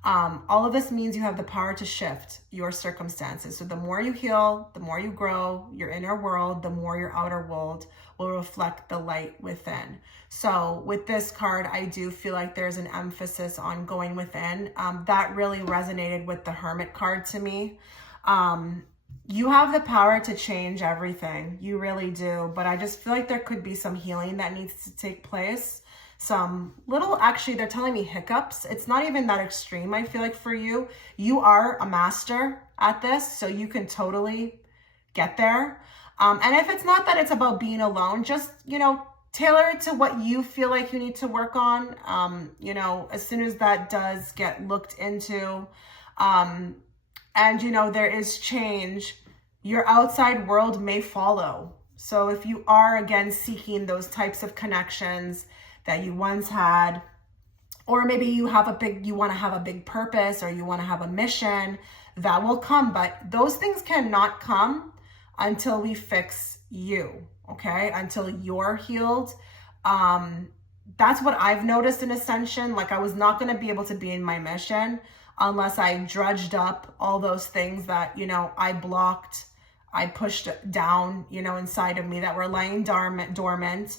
All of this means you have the power to shift your circumstances. So the more you heal, the more you grow your inner world, the more your outer world will reflect the light within. So with this card, I do feel like there's an emphasis on going within. That really resonated with the Hermit card to me. You have the power to change everything. You really do. But I just feel like there could be some healing that needs to take place. Some little, actually, they're telling me hiccups. It's not even that extreme, I feel like, for you. You are a master at this, so you can totally get there. And if it's not that it's about being alone, just, you know, tailor it to what you feel like you need to work on. You know, as soon as that does get looked into, and, you know, there is change, your outside world may follow. So if you are, again, seeking those types of connections that you once had, or maybe you have you want to have a big purpose, or you want to have a mission, that will come. But those things cannot come until we fix you, okay? Until you're healed. That's what I've noticed in Ascension. Like, I was not going to be able to be in my mission unless I drudged up all those things that, you know, I blocked, I pushed down, you know, inside of me that were lying dormant.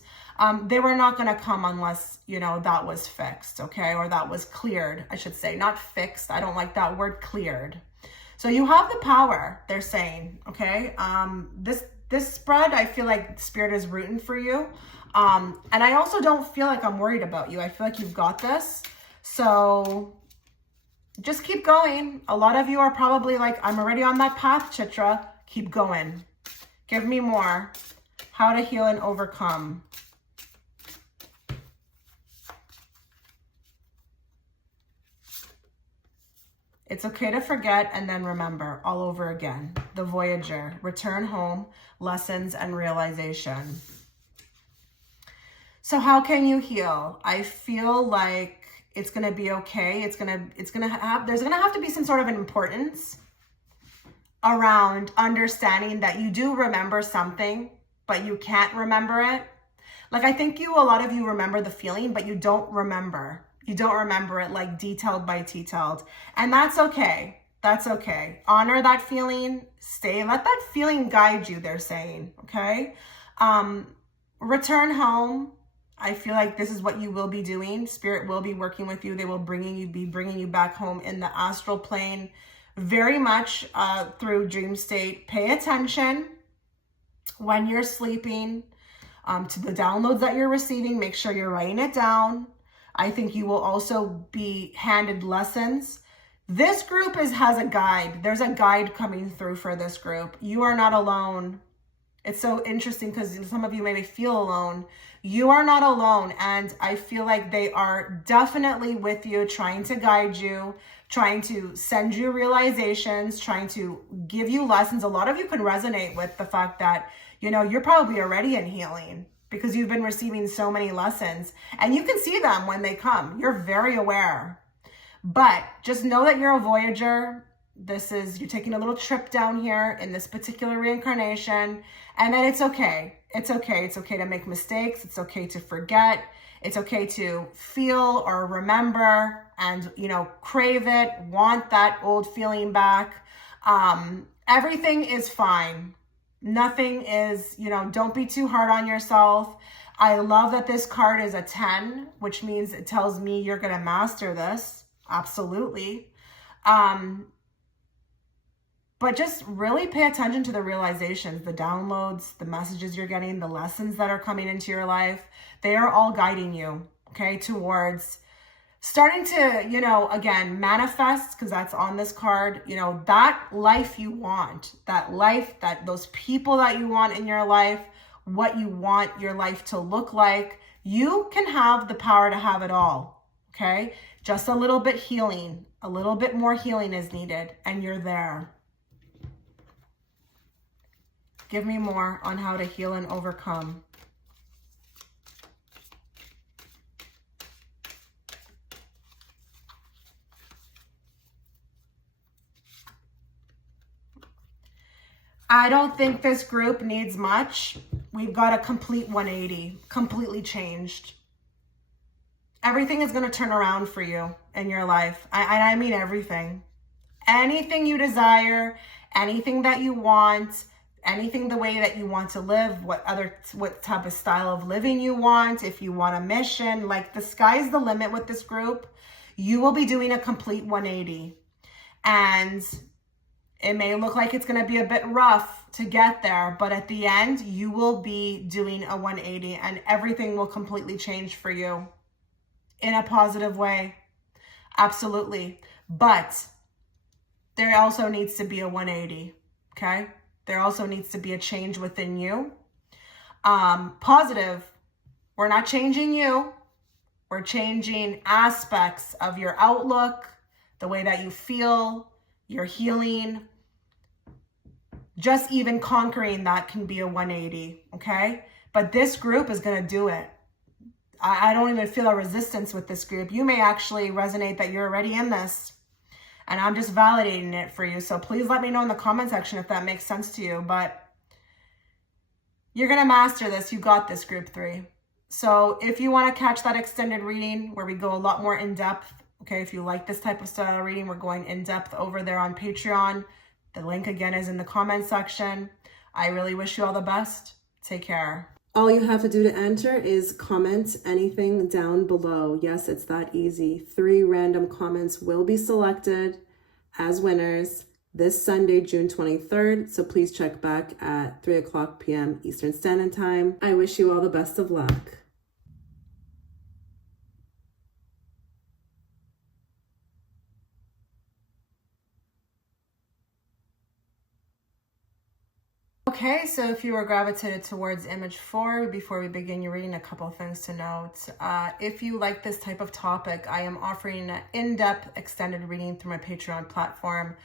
They were not going to come unless, you know, that was fixed, okay? Or that was cleared, I should say. Not fixed. I don't like that word, cleared. So you have the power, they're saying, okay? This spread, I feel like Spirit is rooting for you. And I also don't feel like I'm worried about you. I feel like you've got this. So just keep going. A lot of you are probably like, I'm already on that path, Chitra. Keep going. Give me more. How to heal and overcome. It's okay to forget and then remember all over again. The Voyager, return home, lessons and realization. So how can you heal? I feel like it's going to be okay. There's going to have to be some sort of an importance around understanding that you do remember something, but you can't remember it. Like, I think a lot of you remember the feeling, but you don't remember. You don't remember it like detailed by detailed. And that's okay. That's okay. Honor that feeling. Let that feeling guide you, they're saying. Okay. Return home. I feel like this is what you will be doing. Spirit will be working with you. They will be bringing you back home in the astral plane, very much through dream state. Pay attention when you're sleeping to the downloads that you're receiving. Make sure you're writing it down. I think you will also be handed lessons. This group has a guide. There's a guide coming through for this group. You are not alone. It's so interesting because some of you maybe feel alone. You are not alone. And I feel like they are definitely with you, trying to guide you, trying to send you realizations, trying to give you lessons. A lot of you can resonate with the fact that, you're probably already in healing because you've been receiving so many lessons and you can see them when they come. You're very aware. But just know that you're a Voyager. You're taking a little trip down here in this particular reincarnation, and that it's okay. It's okay. It's okay to make mistakes. It's okay to forget. It's okay to feel or remember and, crave it, want that old feeling back. Everything is fine. Nothing is, don't be too hard on yourself. I love that this card is a 10, which means it tells me you're going to master this. Absolutely. But just really pay attention to the realizations, the downloads, the messages you're getting, the lessons that are coming into your life. They are all guiding you, okay, towards starting to, again, manifest, because that's on this card, that life you want, those people that you want in your life, what you want your life to look like. You can have the power to have it all, okay? Just a little bit healing, a little bit more healing is needed, and you're there. Give me more on how to heal and overcome. I don't think this group needs much. We've got a complete 180, completely changed. Everything is going to turn around for you in your life. I mean everything. Anything you desire, anything that you want, anything the way that you want to live, what type of style of living you want, if you want a mission, like the sky's the limit with this group. You will be doing a complete 180. And it may look like it's going to be a bit rough to get there, but at the end, you will be doing a 180 and everything will completely change for you in a positive way. Absolutely. But there also needs to be a 180, okay? There also needs to be a change within you. Positive. We're not changing you. We're changing aspects of your outlook, the way that you feel, your healing. Just even conquering that can be a 180, okay? But this group is going to do it. I don't even feel a resistance with this group. You may actually resonate that you're already in this. And I'm just validating it for you. So please let me know in the comment section if that makes sense to you. But you're going to master this. You got this, group 3. So if you want to catch that extended reading where we go a lot more in depth, okay, if you like this type of style reading, we're going in depth over there on Patreon. The link again is in the comment section. I really wish you all the best. Take care. All you have to do to enter is comment anything down below. Yes, it's that easy. 3 random comments will be selected as winners this Sunday, June 23rd. So please check back at 3:00 p.m. Eastern Standard Time. I wish you all the best of luck. Okay, so if you were gravitated towards image 4, before we begin your reading, a couple of things to note. If you like this type of topic, I am offering an in-depth extended reading through my Patreon platform.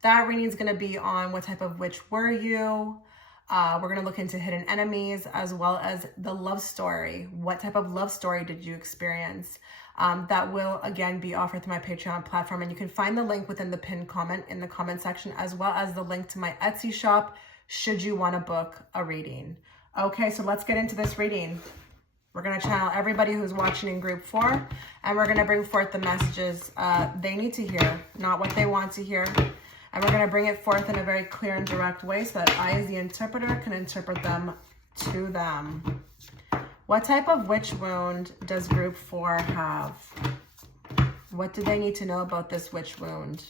That reading is going to be on what type of witch were you. We're going to look into hidden enemies as well as the love story. What type of love story did you experience? That will again be offered through my Patreon platform, and you can find the link within the pinned comment in the comment section, as well as the link to my Etsy shop should you want to book a reading. Okay, so let's get into this reading. We're going to channel everybody who's watching in group 4, and we're going to bring forth the messages they need to hear, not what they want to hear. And we're going to bring it forth in a very clear and direct way so that I, as the interpreter, can interpret them to them. What type of witch wound does group 4 have? What do they need to know about this witch wound?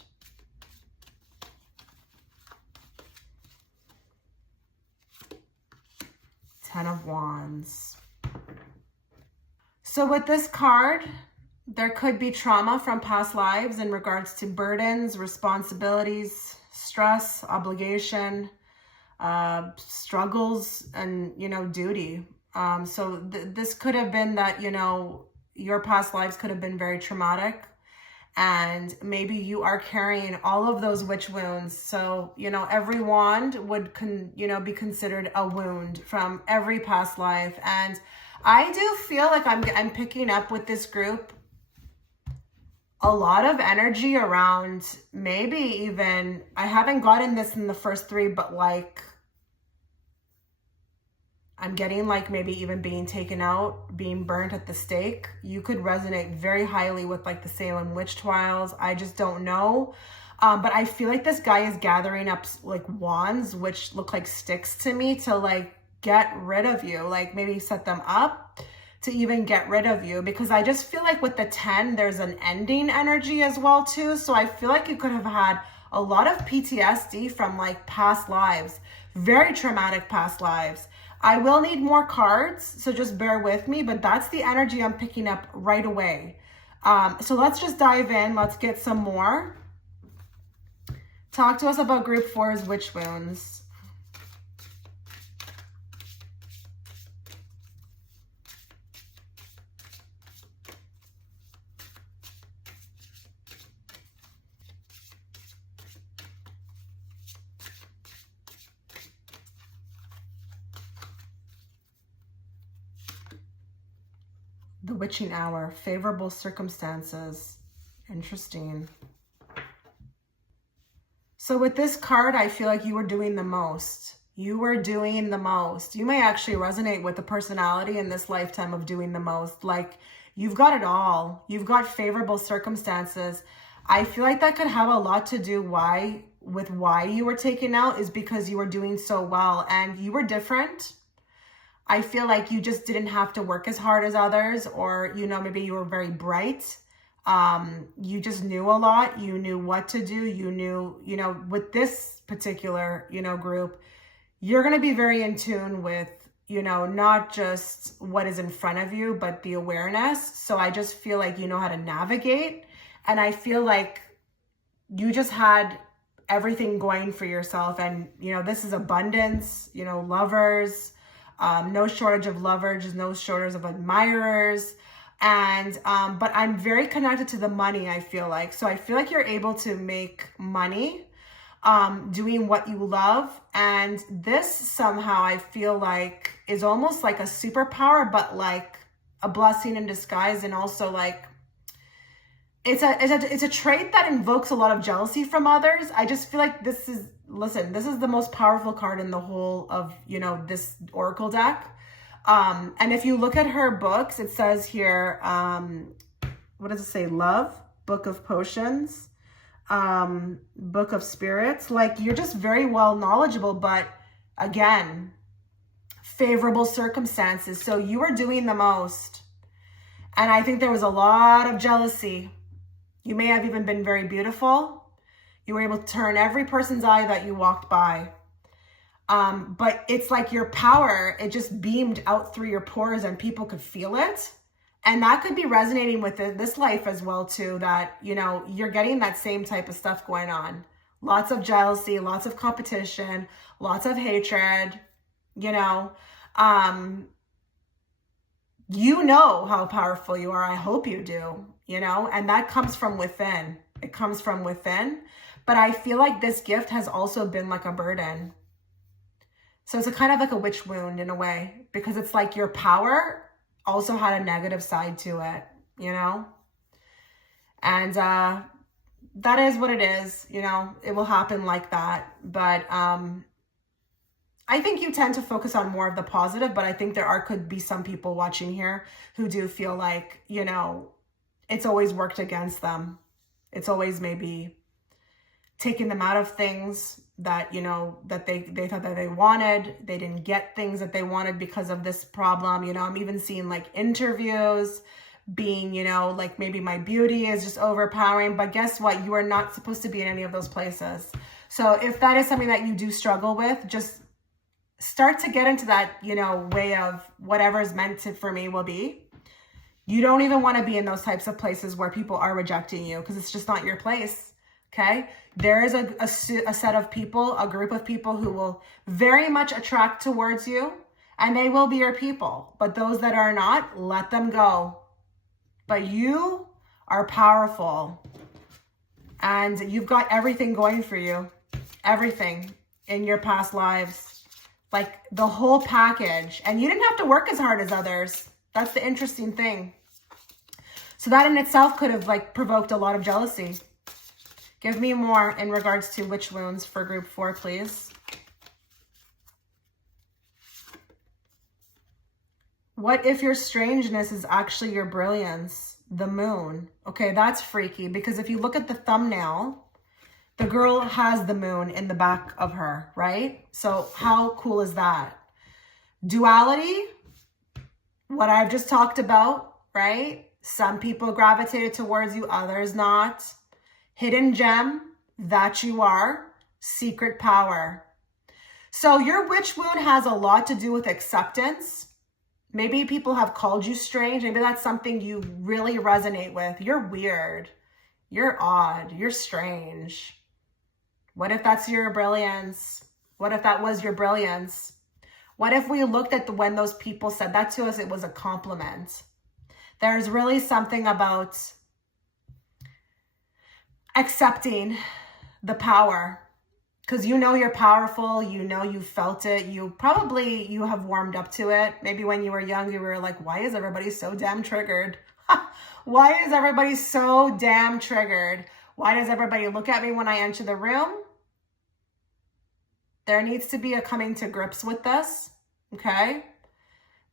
Ten of Wands. So with this card, there could be trauma from past lives in regards to burdens, responsibilities, stress, obligation, struggles, and, duty. So this could have been that, your past lives could have been very traumatic, and maybe you are carrying all of those witch wounds. So, every wand would, be considered a wound from every past life. And I do feel like I'm picking up with this group a lot of energy around, maybe even, I haven't gotten this in the first 3, but I'm getting maybe even being taken out, being burnt at the stake. You could resonate very highly with the Salem witch trials. I just don't know. But I feel like this guy is gathering up wands, which look like sticks to me, to get rid of you. Maybe set them up to even get rid of you. Because I just feel like with the 10, there's an ending energy as well too. So I feel like you could have had a lot of PTSD from past lives, very traumatic past lives. I will need more cards, so just bear with me, but that's the energy I'm picking up right away. So let's just dive in. Let's get some more. Talk to us about group 4's witch wounds. The witching hour, favorable circumstances. Interesting. So with this card, I feel like you were doing the most. You were doing the most. You may actually resonate with the personality in this lifetime of doing the most. You've got it all. You've got favorable circumstances. I feel like that could have a lot to do with why you were taken out, is because you were doing so well and you were different. I feel like you just didn't have to work as hard as others, or, maybe you were very bright. You just knew a lot. You knew what to do. You knew, with this particular, group, you're going to be very in tune with, not just what is in front of you, but the awareness. So I just feel like you know how to navigate. And I feel like you just had everything going for yourself. And, this is abundance, lovers. No shortage of lovers, no shortage of admirers. And, but I'm very connected to the money, I feel like. So I feel like you're able to make money, doing what you love. And this somehow I feel like is almost like a superpower, but a blessing in disguise. And also it's a trait that invokes a lot of jealousy from others. I just feel like this is the most powerful card in the whole of, this Oracle deck. And if you look at her books, it says here, what does it say? Love, Book of Potions, Book of Spirits. You're just very well knowledgeable, but again, favorable circumstances. So you were doing the most. And I think there was a lot of jealousy. You may have even been very beautiful. You were able to turn every person's eye that you walked by. But it's like your power, it just beamed out through your pores and people could feel it. And that could be resonating with this life as well too, that, you're getting that same type of stuff going on. lots of jealousy, lots of competition, lots of hatred, you know. You know how powerful you are. I hope you do, you know, and that comes from within. It comes from within. But I feel like this gift has also been like a burden. So it's a kind of like a witch wound in a way, because it's like your power also had a negative side to it, you know? And that is what it is, you know, it will happen like that. But I think you tend to focus on more of the positive, but I think there could be some people watching here who do feel like, you know, it's always worked against them. It's always maybe taking them out of things that, you know, that they thought that they wanted. They didn't get things that they wanted because of this problem. You know, I'm even seeing like interviews being, you know, like maybe my beauty is just overpowering, but guess what? You are not supposed to be in any of those places. So if that is something that you do struggle with, just start to get into that, you know, way of whatever is meant to, for me will be. You don't even want to be in those types of places where people are rejecting you, because it's just not your place. Okay. There is a set of people, a group of people who will very much attract towards you, and they will be your people. But those that are not, let them go. But you are powerful, and you've got everything going for you. Everything in your past lives. Like the whole package. And you didn't have to work as hard as others. That's the interesting thing. So that in itself could have like provoked a lot of jealousy. Give me more in regards to witch wounds for group 4, please. What if your strangeness is actually your brilliance? The moon. Okay, that's freaky, because if you look at the thumbnail, the girl has the moon in the back of her, right? So how cool is that? Duality, what I've just talked about, right? Some people gravitated towards you, others not. Hidden gem, that you are. Secret power. So your witch wound has a lot to do with acceptance. Maybe people have called you strange. Maybe that's something you really resonate with. You're weird. You're odd. You're strange. What if that's your brilliance? What if that was your brilliance? What if we looked at when those people said that to us, it was a compliment? There's really something about accepting the power, because you know you're powerful. You know you felt it. You have warmed up to it. Maybe when you were young, you were like, why is everybody so damn triggered? Why is everybody so damn triggered? Why does everybody look at me when I enter the room? There needs to be a coming to grips with this, okay?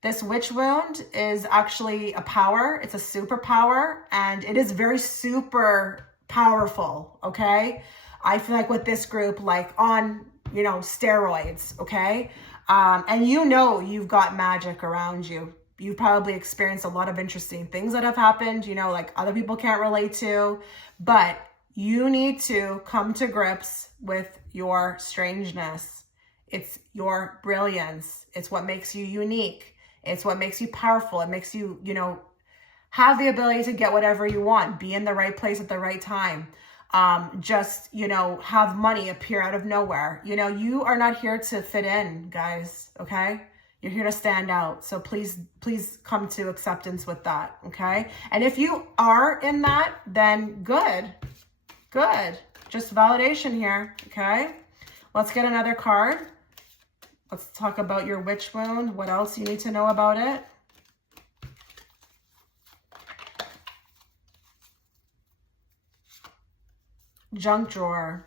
This witch wound is actually a power. It's a superpower, and it is very super powerful, okay? I feel like with this group, like on, you know, steroids, okay? And you know you've got magic around you. You probably experienced a lot of interesting things that have happened, you know, like other people can't relate to, but you need to come to grips with your strangeness. It's your brilliance. It's what makes you unique. It's what makes you powerful. It makes you, you know, have the ability to get whatever you want, be in the right place at the right time. Just, you know, have money appear out of nowhere. You know, you are not here to fit in, guys, okay? You're here to stand out. So please come to acceptance with that, okay? And if you are in that, then good. Good. Just validation here, okay? Let's get another card. Let's talk about your witch wound. What else you need to know about it? Junk drawer.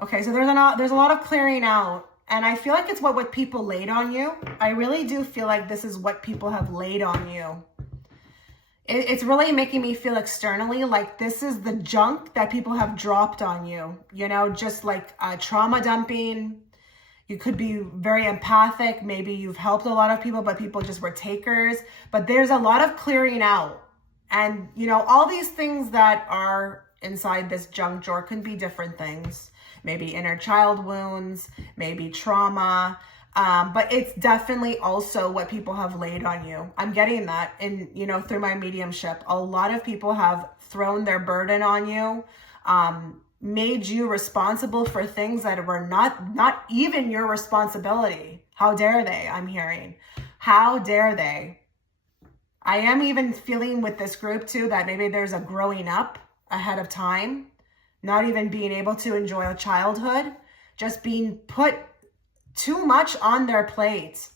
Okay, so there's a lot of clearing out. And I feel like it's what people laid on you. I really do feel like this is what people have laid on you. It's really making me feel externally like this is the junk that people have dropped on you. You know, just like trauma dumping. You could be very empathic. Maybe you've helped a lot of people, but people just were takers. But there's a lot of clearing out. And, you know, all these things that are inside this junk drawer can be different things. Maybe inner child wounds, maybe trauma. But it's definitely also what people have laid on you. I'm getting that in, you know, through my mediumship. A lot of people have thrown their burden on you. made you responsible for things that were not even your responsibility. How dare they? I'm hearing. How dare they? I am even feeling with this group too that maybe there's a growing up ahead of time, not even being able to enjoy a childhood, just being put too much on their plate.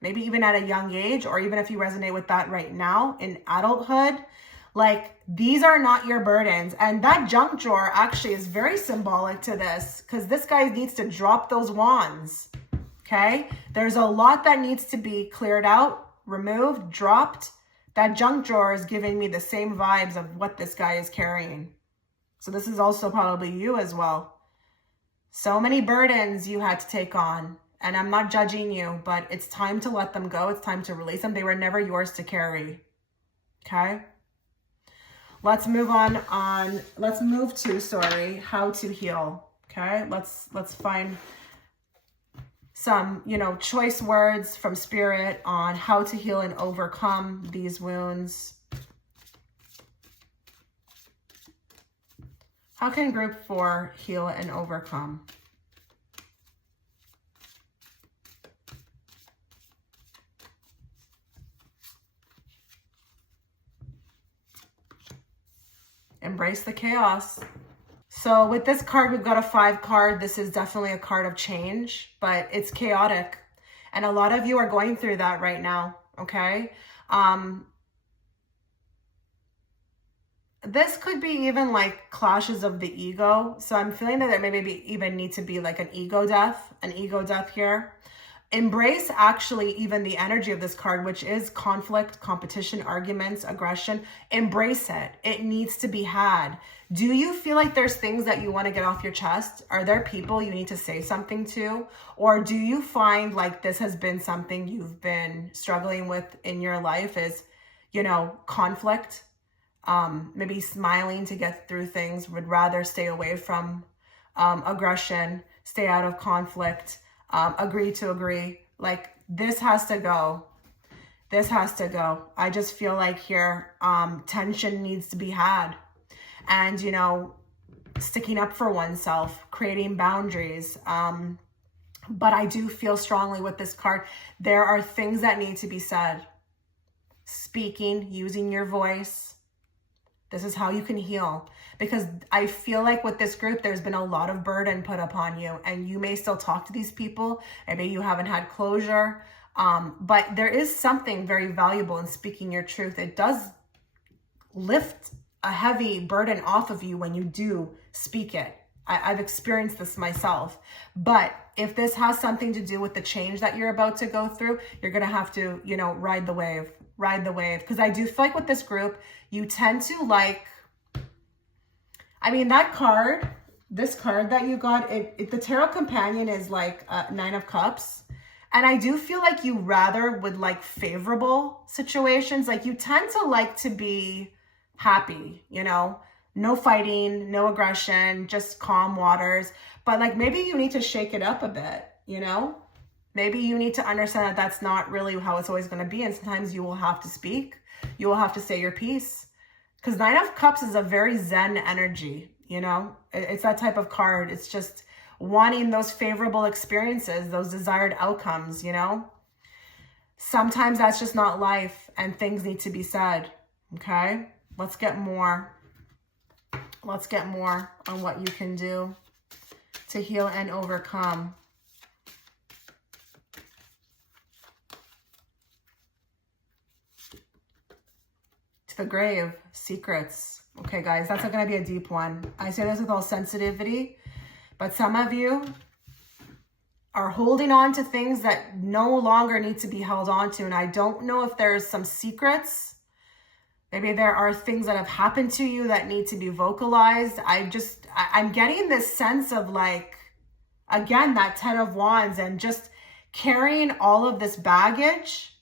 Maybe even at a young age, or even if you resonate with that right now in adulthood, like these are not your burdens. And that junk drawer actually is very symbolic to this, because this guy needs to drop those wands. Okay. There's a lot that needs to be cleared out, removed, dropped. That junk drawer is giving me the same vibes of what this guy is carrying. So this is also probably you as well. So many burdens you had to take on. And I'm not judging you, but it's time to let them go. It's time to release them. They were never yours to carry. Okay. Let's move on. Let's move to, how to heal. Okay. Let's find some, choice words from spirit on how to heal and overcome these wounds. How can group 4 heal and overcome? Embrace the chaos. So with this card, we've got a 5 card. This is definitely a card of change, but it's chaotic. And a lot of you are going through that right now, okay? This could be even like clashes of the ego. So I'm feeling that there maybe even need to be like an ego death here. Embrace actually even the energy of this card, which is conflict, competition, arguments, aggression. Embrace it. It needs to be had. Do you feel like there's things that you want to get off your chest? Are there people you need to say something to? Or do you find like this has been something you've been struggling with in your life is, conflict? Maybe smiling to get through things, would rather stay away from aggression, stay out of conflict. Agree to agree. Like this has to go. This has to go. I just feel like here, tension needs to be had. And, sticking up for oneself, creating boundaries. But I do feel strongly with this card, there are things that need to be said. Speaking, using your voice. This is how you can heal. Because I feel like with this group, there's been a lot of burden put upon you, and you may still talk to these people. Maybe you haven't had closure, but there is something very valuable in speaking your truth. It does lift a heavy burden off of you when you do speak it. I've experienced this myself. But if this has something to do with the change that you're about to go through, you're going to have to, ride the wave. Because I do feel like with this group, you tend to this card that you got, the Tarot Companion is like 9 of Cups. And I do feel like you rather would like favorable situations. Like you tend to like to be happy, no fighting, no aggression, just calm waters. But like maybe you need to shake it up a bit, Maybe you need to understand that that's not really how it's always going to be. And sometimes you will have to speak. You will have to say your piece. Because 9 of Cups is a very Zen energy, It's that type of card. It's just wanting those favorable experiences, those desired outcomes, Sometimes that's just not life and things need to be said, okay? Let's get more. Let's get more on what you can do to heal and overcome. To the grave, secrets. Okay, guys, that's going to be a deep one. I say this with all sensitivity, but some of you are holding on to things that no longer need to be held on to. And I don't know if there's some secrets. Maybe there are things that have happened to you that need to be vocalized. I'm getting this sense of like, again, that 10 of Wands and just carrying all of this baggage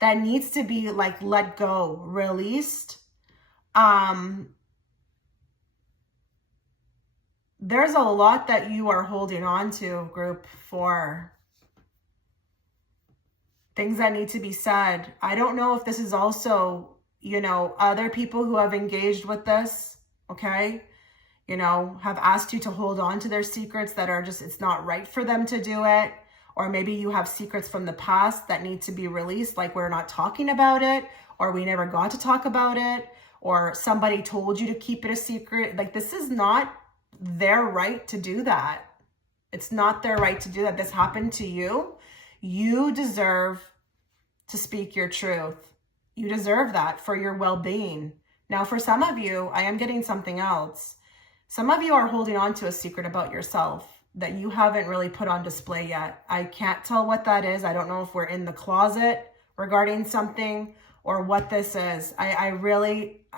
that needs to be like let go, released. There's a lot that you are holding on to, group 4. Things that need to be said. I don't know if this is also, other people who have engaged with this, okay? you know, have asked you to hold on to their secrets that are just, it's not right for them to do it. Or maybe you have secrets from the past that need to be released, like we're not talking about it, or we never got to talk about it, or somebody told you to keep it a secret. Like, this is not their right to do that. It's not their right to do that. This happened to you. You deserve to speak your truth. You deserve that for your well-being. Now, for some of you, I am getting something else. Some of you are holding on to a secret about yourself that you haven't really put on display yet. I can't tell what that is. I don't know if we're in the closet regarding something or what this is. I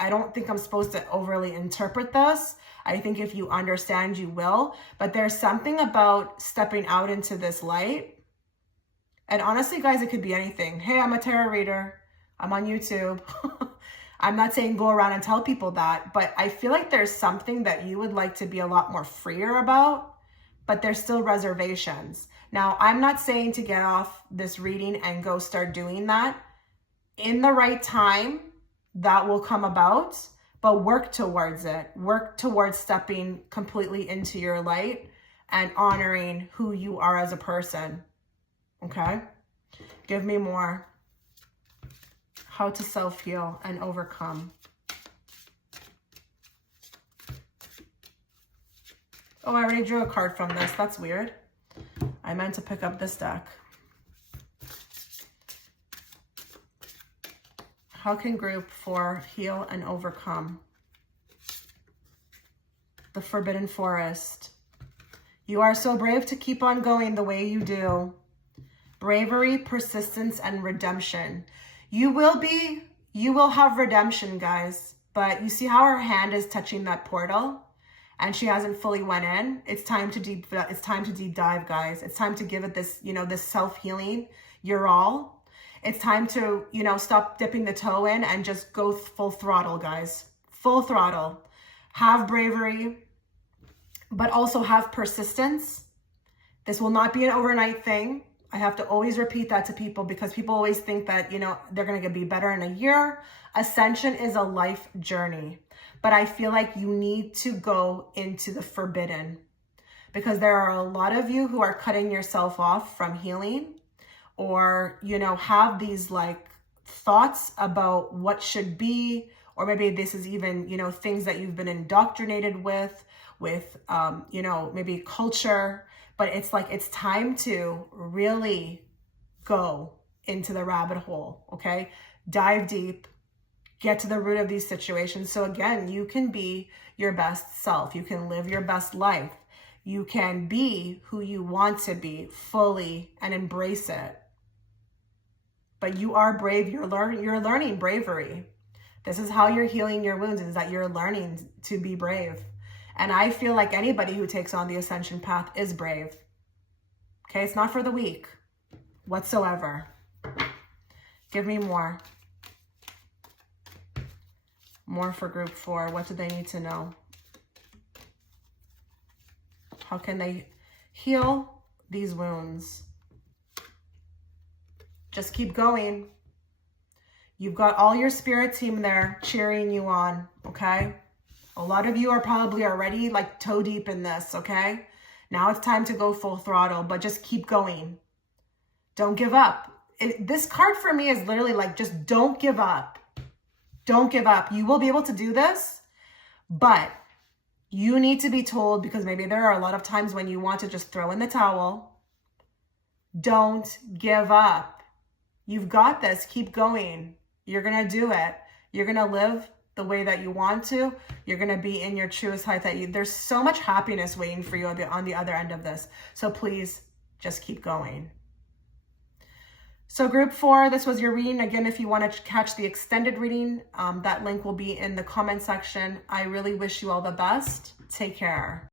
don't think I'm supposed to overly interpret this. I think if you understand, you will. But there's something about stepping out into this light. And honestly, guys, it could be anything. Hey, I'm a tarot reader. I'm on YouTube. I'm not saying go around and tell people that, but I feel like there's something that you would like to be a lot more freer about, but there's still reservations. Now, I'm not saying to get off this reading and go start doing that. In the right time, that will come about, but work towards it. Work towards stepping completely into your light and honoring who you are as a person. Okay? Give me more. How to self-heal and overcome. Oh, I already drew a card from this. That's weird. I meant to pick up this deck. How can group 4 heal and overcome? The Forbidden Forest. You are so brave to keep on going the way you do. Bravery, persistence, and redemption. You will have redemption, guys. But you see how her hand is touching that portal and she hasn't fully went in? It's time to deep dive, guys. It's time to give it this, this self-healing, your all. It's time to, stop dipping the toe in and just go full throttle, guys. Full throttle. Have bravery, but also have persistence. This will not be an overnight thing. I have to always repeat that to people because people always think that, they're going to be better in a year. Ascension is a life journey, but I feel like you need to go into the forbidden because there are a lot of you who are cutting yourself off from healing or, have these like thoughts about what should be, or maybe this is even, things that you've been indoctrinated with, maybe culture. But it's like, it's time to really go into the rabbit hole, okay? Dive deep, get to the root of these situations. So again, you can be your best self. You can live your best life. You can be who you want to be fully and embrace it. But you are brave. You're learning bravery. This is how you're healing your wounds, is that you're learning to be brave. And I feel like anybody who takes on the ascension path is brave. Okay, it's not for the weak whatsoever. Give me more. More for group 4. What do they need to know? How can they heal these wounds? Just keep going. You've got all your spirit team there cheering you on, okay? A lot of you are probably already like toe deep in this, okay? Now it's time to go full throttle, but just keep going. Don't give up. This card for me is literally like, just don't give up. Don't give up. You will be able to do this, but you need to be told, because maybe there are a lot of times when you want to just throw in the towel. Don't give up. You've got this. Keep going. You're going to do it. You're going to live the way that you want to. You're going to be in your truest height. There's so much happiness waiting for you on the other end of this. So please just keep going. So group 4, this was your reading. Again, if you want to catch the extended reading, that link will be in the comment section. I really wish you all the best. Take care.